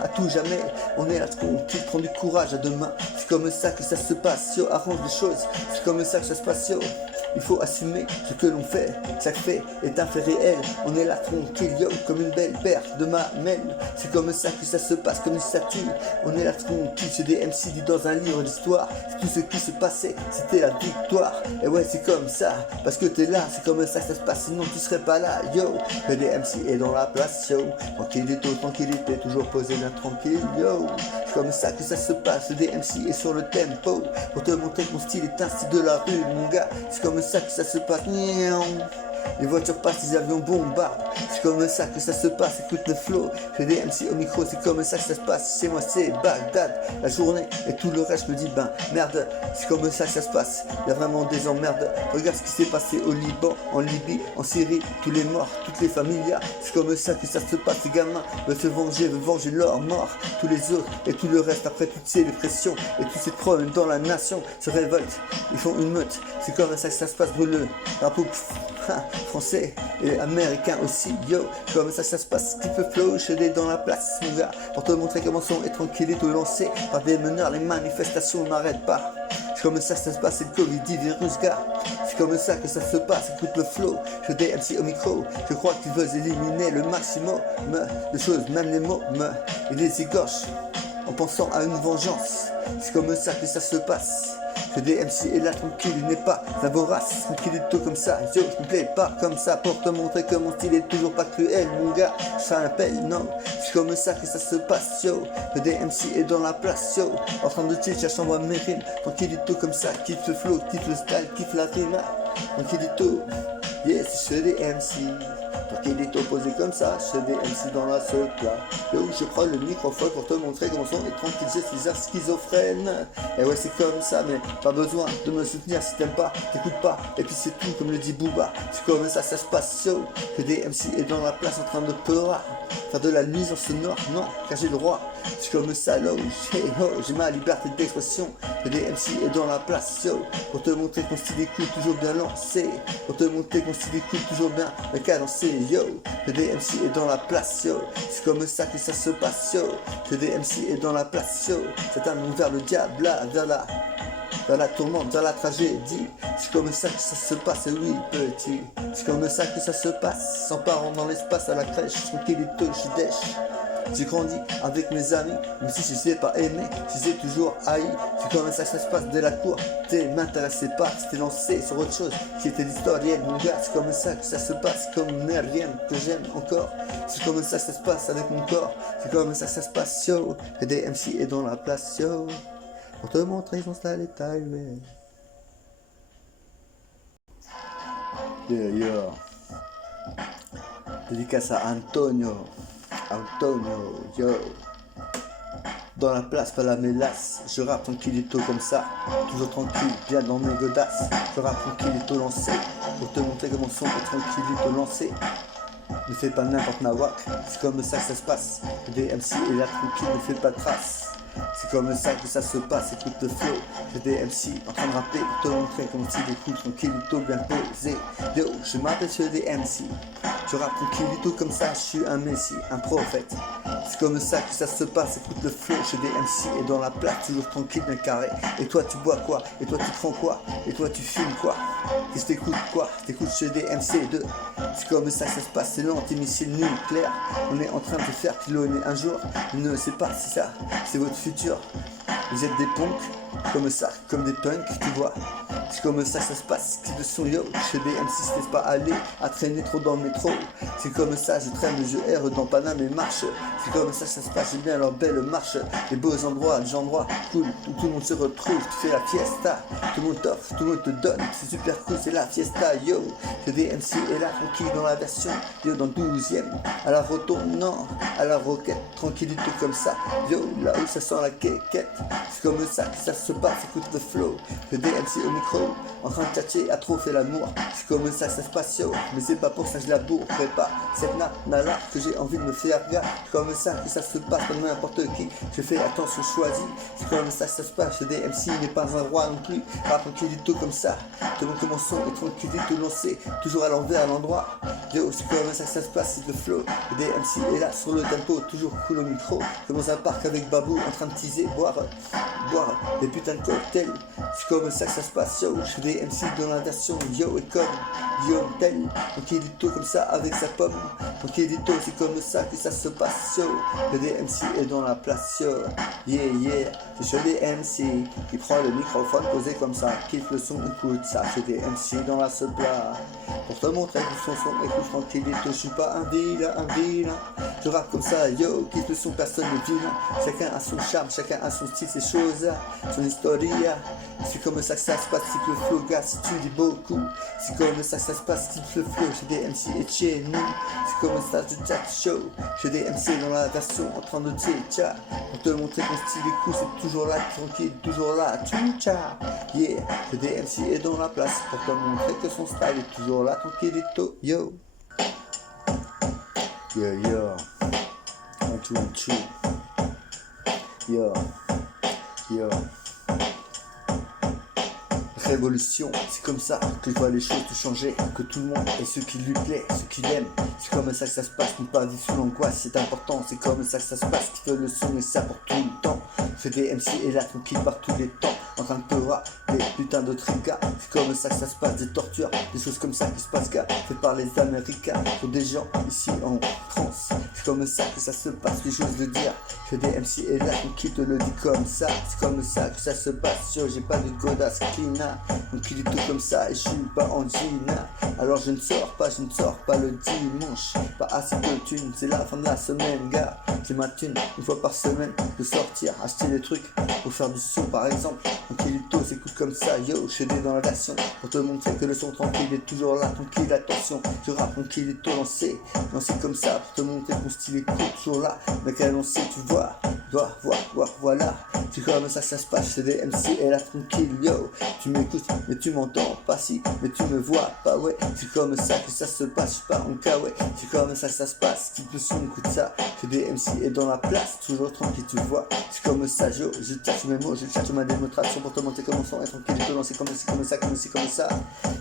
à tout jamais, on est là tranquille, prends du courage à demain, c'est comme ça que ça se passe, yo, arrange les choses, c'est comme ça que ça se passe, yo. Il faut assumer ce que l'on fait, chaque fait est un fait réel. On est là tranquille, yo, comme une belle paire de mamelles. C'est comme ça que ça se passe, comme une statue. On est là tranquille, c'est des MC dit dans un livre d'histoire. C'est tout ce qui se passait, c'était la victoire. Et ouais, c'est comme ça, parce que t'es là, c'est comme ça que ça se passe, sinon tu serais pas là, yo. Le DMC est dans la place, yo. Tranquillité, toujours posé bien tranquille, yo. C'est comme ça que ça se passe, le DMC est sur le tempo. Pour te montrer que mon style est un style de la rue, mon gars. C'est comme ça que ça se passe, Les voitures passent, les avions bombardent. C'est comme ça que ça se passe, écoute le flow. J'ai des MC au micro, c'est comme ça que ça se passe. Chez moi c'est Bagdad, la journée et tout le reste, je me dis ben merde. C'est comme ça que ça se passe, il y a vraiment des emmerdes. Regarde ce qui s'est passé au Liban, en Libye, en Syrie. Tous les morts, toutes les familles. C'est comme ça que ça se passe, les gamins veulent se venger, veulent venger leurs morts. Tous les autres et tout le reste, après toutes ces pressions et tous ces problèmes dans la nation se révoltent, ils font une meute. C'est comme ça que ça se passe, brûle le drapeau français et américain aussi, yo. Comme ça que ça se passe, qui peut flow, chez dans la place, mon gars, pour te montrer comment sont et tranquille et tout lancé par des meneurs, les manifestations ne m'arrêtent pas. C'est comme ça que ça se passe, c'est le Covid, virus, gars. C'est comme ça que ça se passe, écoute le flow. Je des MC au micro, je crois qu'ils veulent éliminer le maximum de choses, même les mots, ils les égorgent en pensant à une vengeance. C'est comme ça que ça se passe. Que des MC est là tranquille, il n'est pas un vorace, tranquille tout comme ça, yo, je me plais pas comme ça pour te montrer que mon style est toujours pas cruel, mon gars, ça appelle, non, c'est comme ça que ça se passe, yo, que des MC est dans la place, yo, en train de chill, j'envoie mes rimes, tranquille tout comme ça, kiffe le flow, kiffe le style, kiffe la rime, tranquille tout, yes, je suis des MC. Tranquille est opposé comme ça, je fais des MC dans la seule plat. Yo, je prends le microphone pour te montrer comment son est tranquille, je suis un schizophrène. Et ouais, c'est comme ça, mais pas besoin de me soutenir si t'aimes pas, t'écoutes pas. Et puis c'est tout, comme le dit Booba. C'est comme ça se passe, yo. Que des MC est dans la place en train de pleurer. Faire de la nuisance sonore, non, car j'ai le droit. C'est comme ça, là, j'ai ma liberté d'expression. Que des MC est dans la place, yo. Pour te montrer qu'on style écoute toujours bien lancé. Pour te montrer qu'on style écoute toujours bien cadencé. Yo, que des MC est dans la place, yo. C'est comme ça que ça se passe, yo. Que des MC est dans la place, yo. C'est un monde vers le diable, là, vers la tourmente, vers la tragédie. C'est comme ça que ça se passe, oui, petit. C'est comme ça que ça se passe. Sans parents dans l'espace, à la crèche, tranquille et tout, je suis dèche. J'ai grandi avec mes amis, même si je les ai pas aimés, je les ai toujours haïs. C'est comme ça que ça se passe dès la cour. T'es m'intéressais pas, c'était lancé sur autre chose qui était l'historienne, mon gars. C'est comme ça que ça se passe, comme rien que j'aime encore. C'est comme ça que ça se passe avec mon corps. C'est comme ça que ça se passe, yo. Que des MC est dans la place, yo. Pour te montrer qu'on s'est les timés. Yeah. Dédicace à Antonio, yo. Dans la place, pas la mélasse. Je rappe tranquillito comme ça. Toujours tranquille, bien dans mes godasses. Je rappe tranquillito lancé. Pour te montrer comment son est tranquillito lancé. Ne fais pas n'importe nawak. C'est comme ça que ça se passe. Des MC et là tranquille, ne fais pas de trace. C'est comme ça que ça se passe, écoute le flow. J'ai des MC en train de rapper pour te montrer comment tu écoutes tranquillito bien posé. Yo, je m'appelle sur des MC. Je rappe tranquillito comme ça, je suis un messie, un prophète. C'est comme ça que ça se passe, écoute le flow. Chez des MC et dans la place, toujours tranquille, bien carré. Et toi tu bois quoi? Et toi tu prends quoi? Et toi tu fumes quoi? Et tu t'écoutes quoi? T'écoutes chez des MC2. C'est comme ça que ça se passe, c'est l'antimissile nucléaire. On est en train de faire pilonner un jour. Je ne sais pas si ça, c'est votre futur. Vous êtes des punks, comme ça, comme des punks, tu vois. C'est comme ça que ça se passe, qui de son yo. Chez des MC, je laisse pas aller à traîner trop dans le métro. C'est comme ça, je traîne, je erre dans Paname et marche. C'est comme ça que ça se passe, j'aime bien leur belle marche. Les beaux endroits, des endroits cool, où tout le monde se retrouve. Tu fais la fiesta, tout le monde t'offre, tout le monde te donne. C'est super cool, c'est la fiesta, yo. Chez des MC est là, tranquille dans la version, yo, dans le 12e. À la rotonde, non, à la roquette, tranquillité comme ça. Yo, là où ça sent la quéquette. C'est comme ça que ça se passe, écoute le flow. Que des MC au micro, en train de tchatcher, à trop fait l'amour. C'est comme ça que ça se passe, yo. Mais c'est pas pour ça que je la bourrerai pas. Cette nana que j'ai envie de me faire gars. C'est comme ça que ça se passe, comme n'importe qui. Je fais attention choisi. C'est comme ça que ça se passe, chez des MC n'est pas un roi non plus. Pas tranquillito comme ça. Tout le monde commence et tranquillito lancé. Toujours à l'envers, à l'endroit. Yo, c'est comme ça que ça se passe, c'est le flow. Des MC est là sur le tempo, toujours cool au micro. Comme dans un parc avec Babou, en train de teaser, boire des putains de cocktails. C'est comme ça que ça se passe, yo. Je fais des MC dans la version, yo, et comme Guillaume Tell. Donc il est tout comme ça avec sa pomme. Donc il est tout, c'est comme ça que ça se passe, yo. Que des MC est dans la place, yo. Yeah. C'est chez des MC qui prend le microphone posé comme ça. Kiffe le son, écoute ça. Chez des MC dans la plat. Pour te montrer que son écoute tranquillito. Je suis pas un vilain. Je rappe comme ça, yo. Kiffe le son, personne ne vilain. Chacun a son charme, chacun a son style. ces choses, son historia. C'est comme ça que ça se passe, type le flow, gars, si tu dis beaucoup. C'est comme ça que ça se passe, type le flow, chez des MC et chez nous. C'est comme ça, je chat show, chez des MC dans la version en train de tcha. Pour te montrer qu'on style est cool, c'est toujours là, tranquille, toujours là, tcha. Yeah, chez des MC est dans la place, pour te montrer que son style est toujours là, tranquillito, yo. Yo, yo. Un two. Yo, yo. Révolution, c'est comme ça que je vois les choses tout changer, que tout le monde et ceux qui lui plaît, ceux qui l'aiment. C'est comme ça que ça se passe, ne pas vivre sous l'angoisse, c'est important. C'est comme ça que ça se passe, qui veut le son et ça pour tout le temps. Fait des MC et là tranquille par tous les temps, en train de pleurer des putains de tricas. C'est comme ça que ça se passe, des tortures, des choses comme ça qui se passent, gars, fait par les Américains, pour des gens ici en France. C'est comme ça que ça se passe, les choses de dire. Fait des MC et là tranquille te le dit comme ça. C'est comme ça que ça se passe, yo, j'ai pas de godasse clina. Donc il est tout comme ça et je suis pas en gina. Alors je ne sors pas le dimanche. Pas assez de thunes, c'est la fin de la semaine, gars. J'ai ma thune une fois par semaine de sortir, acheter des trucs pour faire du son par exemple. Donc il est tôt, s'écoute comme ça, yo, chez des dans la version. Pour te montrer que le son tranquille est toujours là, tranquille, attention. Je rappe tranquille et tôt lancé comme ça. Pour te montrer que mon style est cool, toujours là. Mec à lancer, tu vois, voilà. C'est comme ça que ça se passe, c'est des MC et là tranquille, yo. Tu m'écoutes, mais tu m'entends pas si, mais tu me vois pas, ouais. C'est comme ça que ça se passe, je suis pas en cas, ouais. C'est comme ça que ça se passe, type le son, écoute ça. C'est des MC et dans la place, toujours tranquille, tu vois. C'est comme ça, je cherche mes mots, je cherche ma démonstration pour te montrer comment son est tranquille, je peux lancer comme ça.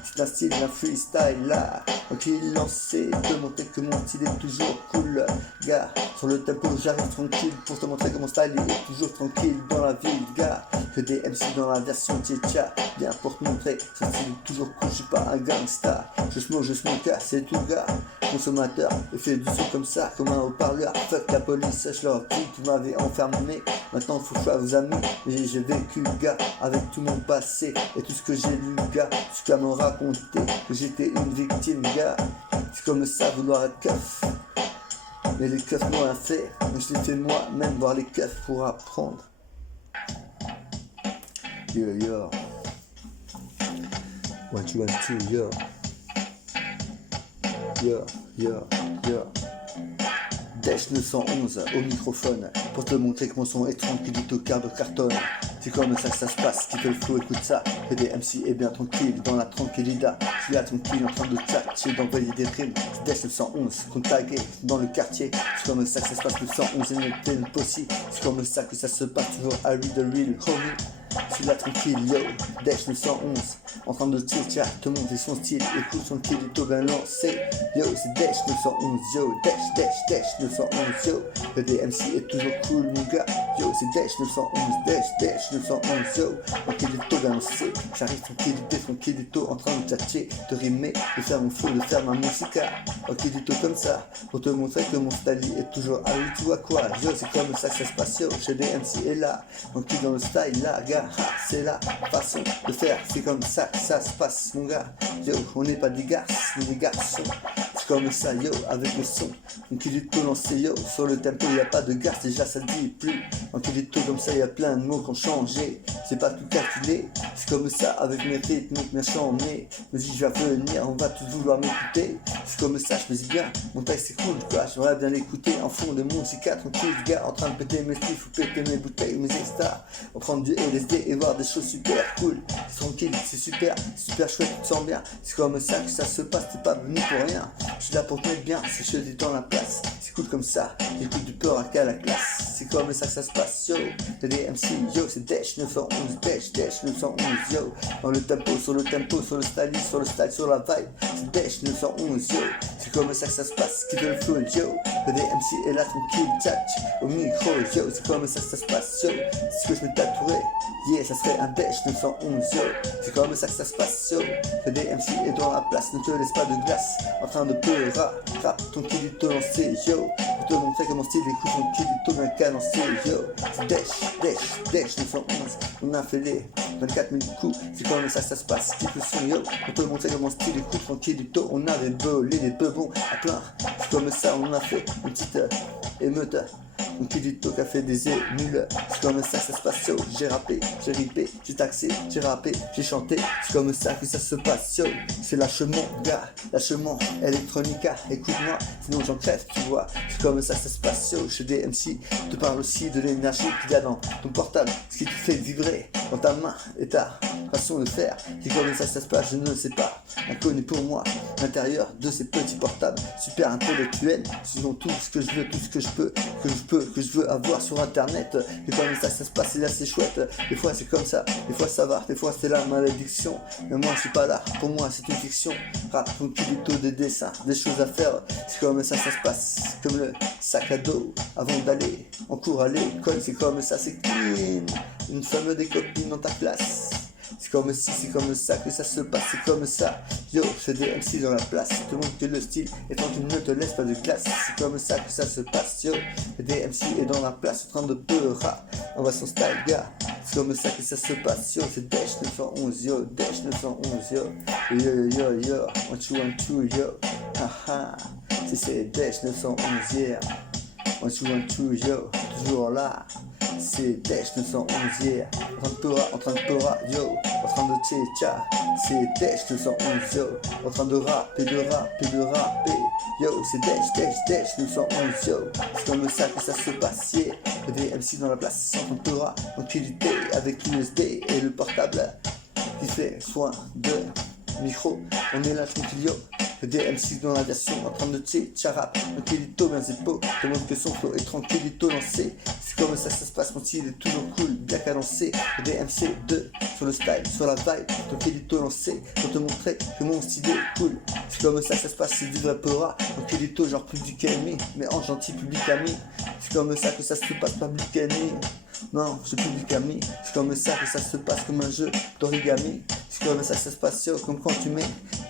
C'est un style, un freestyle là. Donc il lancé, te montrer que mon style est toujours cool, gars. Sur le tempo, j'arrive tranquille pour te montrer que mon style est toujours tranquille dans la ville, gars. Que des MC dans la version tcha, bien pour te montrer, ce style est toujours cool, je suis pas un gangsta. Je smoke, c'est tout, gars. Consommateur, et fais du son comme ça, comme un haut-parleur. Fuck la police, je leur dis, vous m'avez enfermé. Maintenant faut choisir vos amis, mais j'ai vécu, gars, avec tout mon passé et tout ce que j'ai lu, gars. Jusqu'à me raconter que j'étais une victime, gars. C'est comme ça, vouloir être keuf. Mais les keufs m'ont rien fait, mais je l'ai fait moi-même, voir les keufs pour apprendre. Yo. 1, 2, 1, 2, yo. Dash 911 au microphone pour te montrer que mon son est tranquillito, carbe cartonne. C'est comme ça que ça se passe, qui fait le flow, écoute ça. Et des MC est bien tranquille, dans la tranquillida. Je suis là tranquille en train de tchatcher, d'envoyer des rimes. Dash 911, contacté dans le quartier. C'est comme ça que ça se passe, le 111 et le possi. C'est comme ça que ça se passe, toujours à real the real homie. Je suis là tranquille, yo, Dash 911, en train de tchatcher, te montrer son style, écoute son killito bien lancé. Yo, c'est Dash 911, yo, Dash 911, yo. Le DMC est toujours cool, mon gars. Yo, c'est Dash 911, Dash 911, yo. En killito bien lancé, j'arrive tranquillito, en train de tchatcher, de rimer, de faire mon flow, de faire ma musique. En killito comme ça, pour te montrer que mon style est toujours à lui, tu vois quoi. Yo, c'est comme ça que ça se passe, yo, chez DMC est là, tranquille dans le style, là, gars. C'est la façon de faire, c'est comme ça que ça se passe, mon gars. Yo, on n'est pas des garces, mais des garçons. C'est comme ça, yo, avec le son. Donc il est tôt lancé, yo, sur le tempo, y a pas de garce, déjà ça dit plus. Donc il est tôt comme ça, y a plein de mots qui ont changé. C'est pas tout calculé, c'est comme ça, avec mes rythmes, mes chants, mais me dis, je vais venir, on va tous vouloir m'écouter. C'est comme ça, je me dis bien, mon texte c'est cool, quoi. J'aimerais bien l'écouter en fond de musique, tranquille, gars, en train de péter mes spliffs ou péter mes bouteilles, mes extras. En prendre du LSD et voir des choses super cool. C'est tranquille, c'est super chouette, tu te sens bien. C'est comme ça que ça se passe, t'es pas venu pour rien. Je suis là pour te mettre bien, c'est chaud dans la place. C'est cool comme ça, j'écoute du peur à la classe. C'est comme ça que ça se passe, yo. T'as des MC, yo, c'est Dash 911, Dash 911, yo. Dans le tempo, sur le style, sur la vibe. C'est Dash 911, yo. C'est comme ça que ça se passe, qui veut le flow, yo. T'as des MC et là tranquille, tchatch au micro, yo. C'est comme ça que ça se passe, yo. C'est ce que je me tatouerais. Yeah, ça serait un Dash 911, yo. C'est comme ça que ça se passe, yo. Le DMC est dans la place, ne te laisse pas de glace. En train de pleurer, rap, ton killito lancé, yo. Pour te montrer que mon style écoute ton killito bien cadencé, yo. C'est Dash 911. On a fait les 24 000 coups, c'est comme ça que ça se passe, type le son, yo. Pour te montrer que mon style écoute ton killito. On avait volé des peu bons à plein. C'est comme ça, on a fait une petite émeute. Mon Kilito qui a fait des émules. C'est comme ça que ça se passe, yo. J'ai rappé, j'ai ripé, j'ai taxé, j'ai rappé, j'ai chanté. C'est comme ça que ça se passe, yo. C'est lâchement, gars, lâchement, électronica. Écoute-moi, sinon j'en crève, tu vois. C'est comme ça que ça se passe, yo. Chez des MC, je te parle aussi de l'énergie qu'il y a dans ton portable. Ce qui te fait vibrer dans ta main et ta façon de faire. C'est comme ça que ça se passe, je ne le sais pas. Inconnu pour moi, l'intérieur de ces petits portables. Super intellectuels, ils ont tout ce que je veux, tout ce que je peux, que je veux avoir sur internet. Et comme ça que ça se passe, et là c'est chouette. Des fois c'est comme ça, des fois ça va, des fois c'est la malédiction. Mais moi je suis pas là, pour moi c'est une fiction. Rap, mon Kilito, des dessins, des choses à faire. C'est comme ça que ça se passe, comme le sac à dos avant d'aller en cours à l'école. C'est comme ça, c'est clean. Une femme des copines dans ta classe. C'est comme si, c'est comme ça que ça se passe, c'est comme ça. Yo, c'est des MC dans la place, tout le monde que le style, et tant qu'il ne te laisse pas de glace. C'est comme ça que ça se passe, yo. C'est des MC est dans la place, en train de pleurer. On va son style, gars. C'est comme ça que ça se passe, yo. C'est Dash 911, yo. Dash 911, yo. Yo, yo, yo. 1, 2, 1, 2, yo. Haha. Si c'est Dash 911, yeah. 1, 2, 1, 2, yo. Toujours là. C'est Dash 911, yeah. En train de Torah, yo. En train de tchétcha. C'est Dash 911, yo. En train de rapper, de rapper. Yo, c'est Dash 911, yo. C'est comme ça que ça se passe, yeah. Des MC dans la place, en train de Torah. Tranquillité avec l'USD et le portable qui fait soin de micro. On est là tranquille, yo. Des MC dans l'aviation en train de tchétcha rap. Tranquillito, bien zépo. Tout le monde que son flow est tranquillito lancé. C'est comme ça que ça se passe, mon style est toujours cool, bien cadencé. Des MC2 sur le style, sur la vibe. Tranquillito lancé pour te montrer que mon style est cool. C'est comme ça que ça se passe, c'est du vrai pora. Tranquillito, genre public ennemi, mais en gentil public ami. C'est comme ça que ça se passe, public ennemi. Non, c'est public ami. C'est comme ça que ça se passe, comme un jeu d'origami. C'est comme ça que ça se passe, yo, comme quand tu mets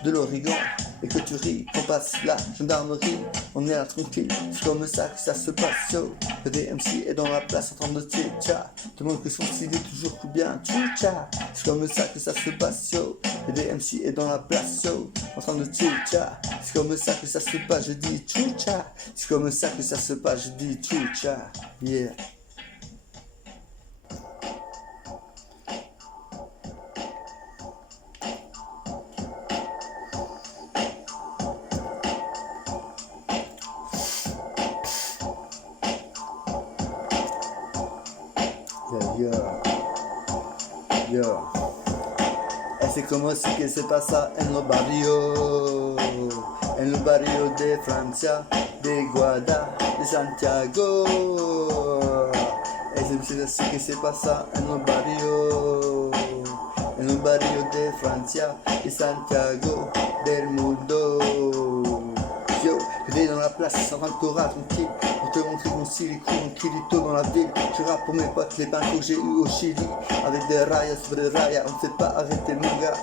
de l'origan et que tu ris, qu'on passe la gendarmerie, on est là tranquille. C'est comme ça que ça se passe, yo. Le DMC est dans la place en train de tchétcha. Tout le monde que son style est toujours coup bien, tchétcha. C'est comme ça que ça se passe, yo. Le DMC est dans la place, yo. En train de tchétcha. C'est comme ça que ça se passe, je dis tchétcha. C'est comme ça que ça se passe, je dis tchétcha. Yeah. Yo, yo. Es como si que se pasa en los barrios de Francia, de Guada, de Santiago. Es así que se pasa en los barrios de Francia, de Santiago, del mundo. Yo, je dans la place, en train de Torah, tranquille. Pour te montrer mon style est cool, mon Kilito dans la ville. Je rappe pour mes potes, les bains que j'ai eu au Chili. Avec des rayas sur des rayas, on ne fait pas arrêter mon gars.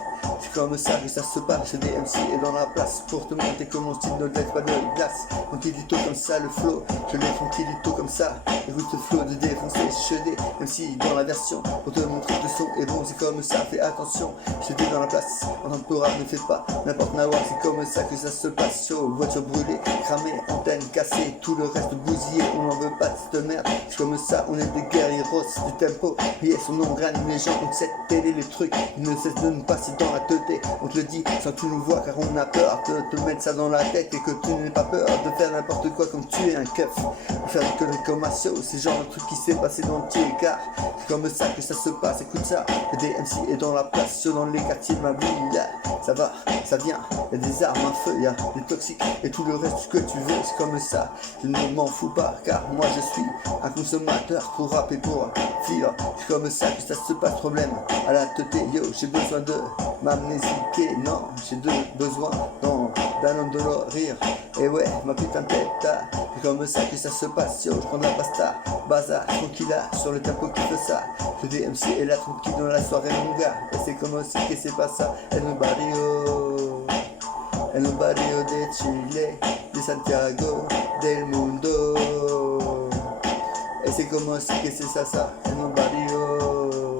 C'est comme ça que ça se passe, des MC est dans la place. Pour te montrer que mon style ne laisse pas de glace. Mon Kilito comme ça, le flow, je l'ai mon Kilito comme ça. Écoute ce flow de défoncer, je des MC dans la version. Pour te montrer que le son est bon, c'est comme ça, fais attention. Je dans la place, en train de Torah, ne fais pas n'importe nawak. C'est comme ça que ça se passe, yo. Voiture brûlée, cramée, antenne cassée, tout le reste bousillé, on n'en veut pas de cette merde. C'est comme ça, on est des guerriers du tempo. Yes, on en gagne, les gens ont cette télé, les trucs, ils ne cessent de nous passer dans la tête. On te le dit sans que tu nous vois, car on a peur de te mettre ça dans la tête et que tu n'aies pas peur de faire n'importe quoi comme tu es un keuf. Faire des conneries comme un show, c'est genre le truc qui s'est passé dans le car c'est comme ça que ça se passe, écoute ça. Le DMC est dans la place, dans les quartiers de ma ville. Ça va, ça vient, y a des armes, un feu, y a des toxiques et tout le reste que tu veux, c'est comme ça. Je ne m'en fous pas, car moi je suis un consommateur pour rapper, pour vivre. C'est comme ça que ça se passe, problème à la tête, yo, j'ai besoin de m'amnésiquer, non, j'ai besoin d'un homme de leur rire. Et ouais, ma putain de tête, c'est comme ça que ça se passe, yo, je prends de la pasta, bazar, tranquilla, sur le tempo qui fait ça. Le DMC est là tranquille dans la soirée, mon gars, et c'est comme ça que c'est pas ça, en el barrio de Chile, de Santiago, del mundo. Et c'est comme ça que c'est ça, en el barrio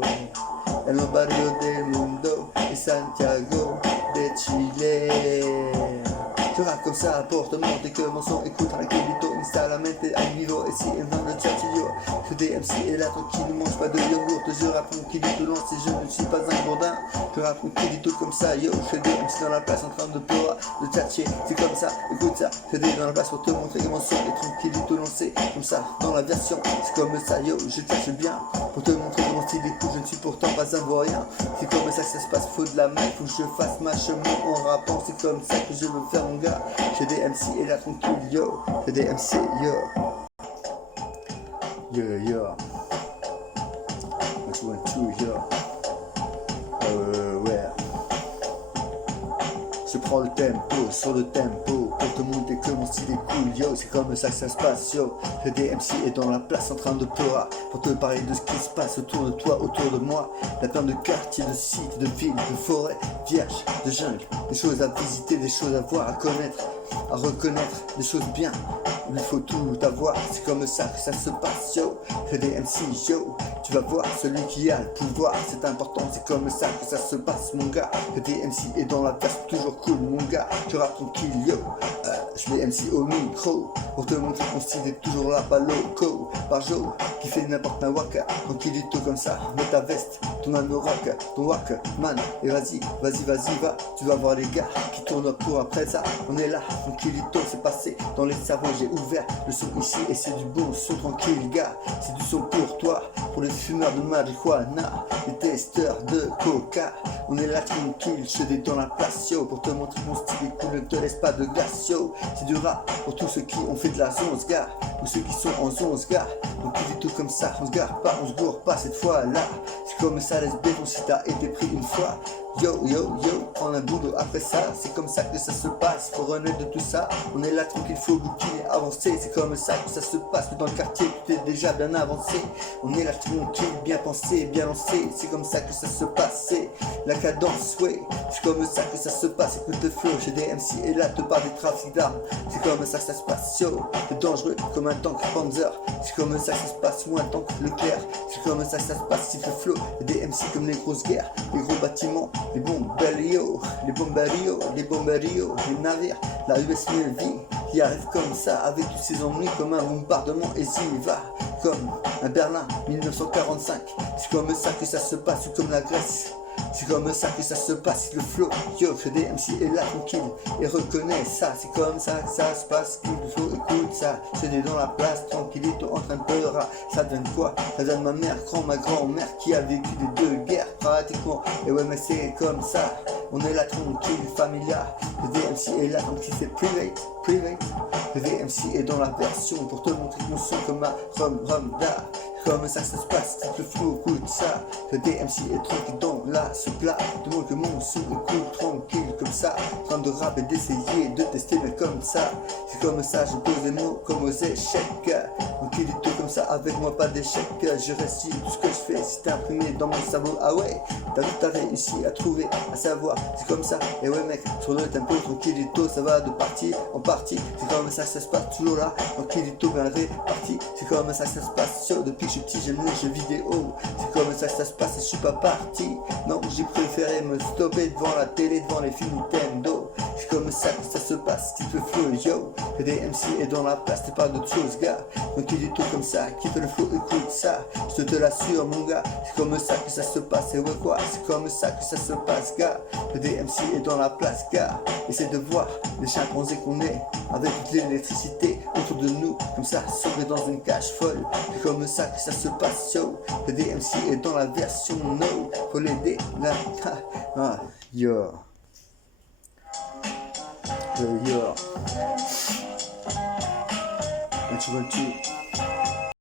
del mundo, de Santiago, de Chile. Je rappe comme ça pour te montrer que mon son écoute tranquillito, installamente al vivo et si en le chatillo. Je des MC et là tranquille, ne mange pas de yogourt. Je rappe tranquillito, lance et je ne suis pas un gourdin. Je rappe tranquillito comme ça, yo. Je des MC dans la place en train de pleurer, de tchatcher, c'est comme ça, écoute ça. Je des dans la place pour te montrer que mon son est tranquillito lancé, comme ça, dans la version, c'est comme ça, yo. Je tâche bien, pour te montrer que mon style est cool, je ne suis pourtant pas un vaurien. C'est comme ça que ça se passe, faut de la main, faut que je fasse ma chemin en rappant, c'est comme ça que je veux faire mon gars. J'ai des MC et là tranquille, yo. J'ai des MC, yo. Yo, yo. 1, 2, yo. Ouais. Je prends le tempo, sur le tempo, pour te montrer que mon style est cool, yo. C'est comme ça que ça se passe, yo. J'ai des MC et dans la place en train de pleurer, pour te parler de ce qui se passe autour de toi, autour de moi. La plein de quartiers, de sites, de villes, de forêts, vierges, de jungle. Des choses à visiter, des choses à voir, à connaître, à reconnaître, des choses bien. Il faut tout avoir, c'est comme ça que ça se passe, yo. J'ai des MC, yo. Tu vas voir celui qui a le pouvoir, c'est important, c'est comme ça que ça se passe, mon gars. J'ai des MC et dans la place, toujours cool, mon gars. Tu rappe tranquille, yo. Je vais MC au micro, pour te montrer que mon style est toujours là, pas loco. Par jour, qui fait n'importe waka, tranquillito comme ça, mets ta veste, ton anorak, ton wak, man, et vas-y, va. Tu vas voir les gars qui tournent pour après ça. On est là, tranquillito, c'est passé dans les cerveaux, j'ai ouvert le son ici et c'est du bon son, tranquille, gars. C'est du son pour toi, pour les fumeurs de marijuana, les testeurs de coca. On est là tranquille, je suis dans la place, yo, pour te montrer que mon style est cool, ne te laisse pas de glace, yo. C'est du rap pour tous ceux qui ont fait de la zonze, gars, ou ceux qui sont en zonze, gars. Donc il est tout comme ça, on se gare pas, on se gourre pas cette fois-là. C'est comme ça, laisse béton si t'as été pris une fois. Yo, prends un boulot après ça, c'est comme ça que ça se passe, faut renaître de tout ça. On est là tranquille, faut bouquiner, avancer, c'est comme ça que ça se passe. Dans le quartier, tout est déjà bien avancé. On est là tranquille, bien pensé, bien lancé, c'est comme ça que ça se passe. C'est la cadence, ouais, c'est comme ça que ça se passe. Écoute le flow, j'ai des MC et là te parle des trafics d'armes. C'est comme ça que ça se passe, yo, c'est dangereux comme un tank Panzer. C'est comme ça que ça se passe, ou un tank Leclerc. C'est comme ça que ça se passe, c'est le flow. Des MC comme les grosses guerres, les gros bâtiments, les bombardiers, les navires, la US Navy qui arrive comme ça avec tous ses ennuis comme un bombardement et s'il va comme un Berlin 1945. C'est comme ça que ça se passe, ou comme la Grèce. C'est comme ça que ça se passe, le flow, yo, je des MC est là tranquille et reconnais ça, c'est comme ça que ça se passe, qu'il faut écoute ça, je suis dans la place, tranquillito en train de pleurer, ça donne quoi? Ça donne ma mère, ma grand-mère qui a vécu les deux guerres pratiquement, et ouais mais c'est comme ça, on est là tranquille, familia, le DMC est là tranquille, c'est private, le DMC est dans la version pour te montrer mon son comme ma da. Comme ça se passe, c'est le flow, écoute ça. Le DMC est tranquille dans la ce plat. Demande que mon son écoute tranquille comme ça. En train de rap et d'essayer de tester, mais comme ça. C'est comme ça, je pose des mots comme aux échecs. Tranquillito comme ça, avec moi pas d'échec. Je réussis tout ce que je fais, c'est imprimé dans mon cerveau. Ah ouais, t'as réussi à trouver, à savoir. C'est comme ça, et ouais mec, sur le tempo, tranquillito, ça va de partie en partie. C'est comme ça que ça se passe, toujours là. Tranquillito, bien réparti. C'est comme ça que ça se passe, yo, depuis que je suis petit, j'aime les jeux vidéo. C'est comme ça que ça se passe et je suis pas parti. Non, j'ai préféré me stopper devant la télé, devant les films Nintendo. C'est comme ça que ça se passe, kiffe le flow, yo. Et des MC est dans la place, t'es pas d'autre chose, gars. Donc il est tout comme ça, kiffe le flow, écoute ça. Je te l'assure, mon gars. C'est comme ça que ça se passe, et ouais quoi, c'est comme ça que ça se passe, gars. Le DMC est dans la place, gars. Essaie de voir les chimpanzés qu'on est, avec toute l'électricité autour de nous, comme ça, sauvé dans une cage folle. C'est comme ça que ça se passe, yo. Le DMC est dans la version no, faut l'aider, là, yo. Yo. 1, 2, 1, 2.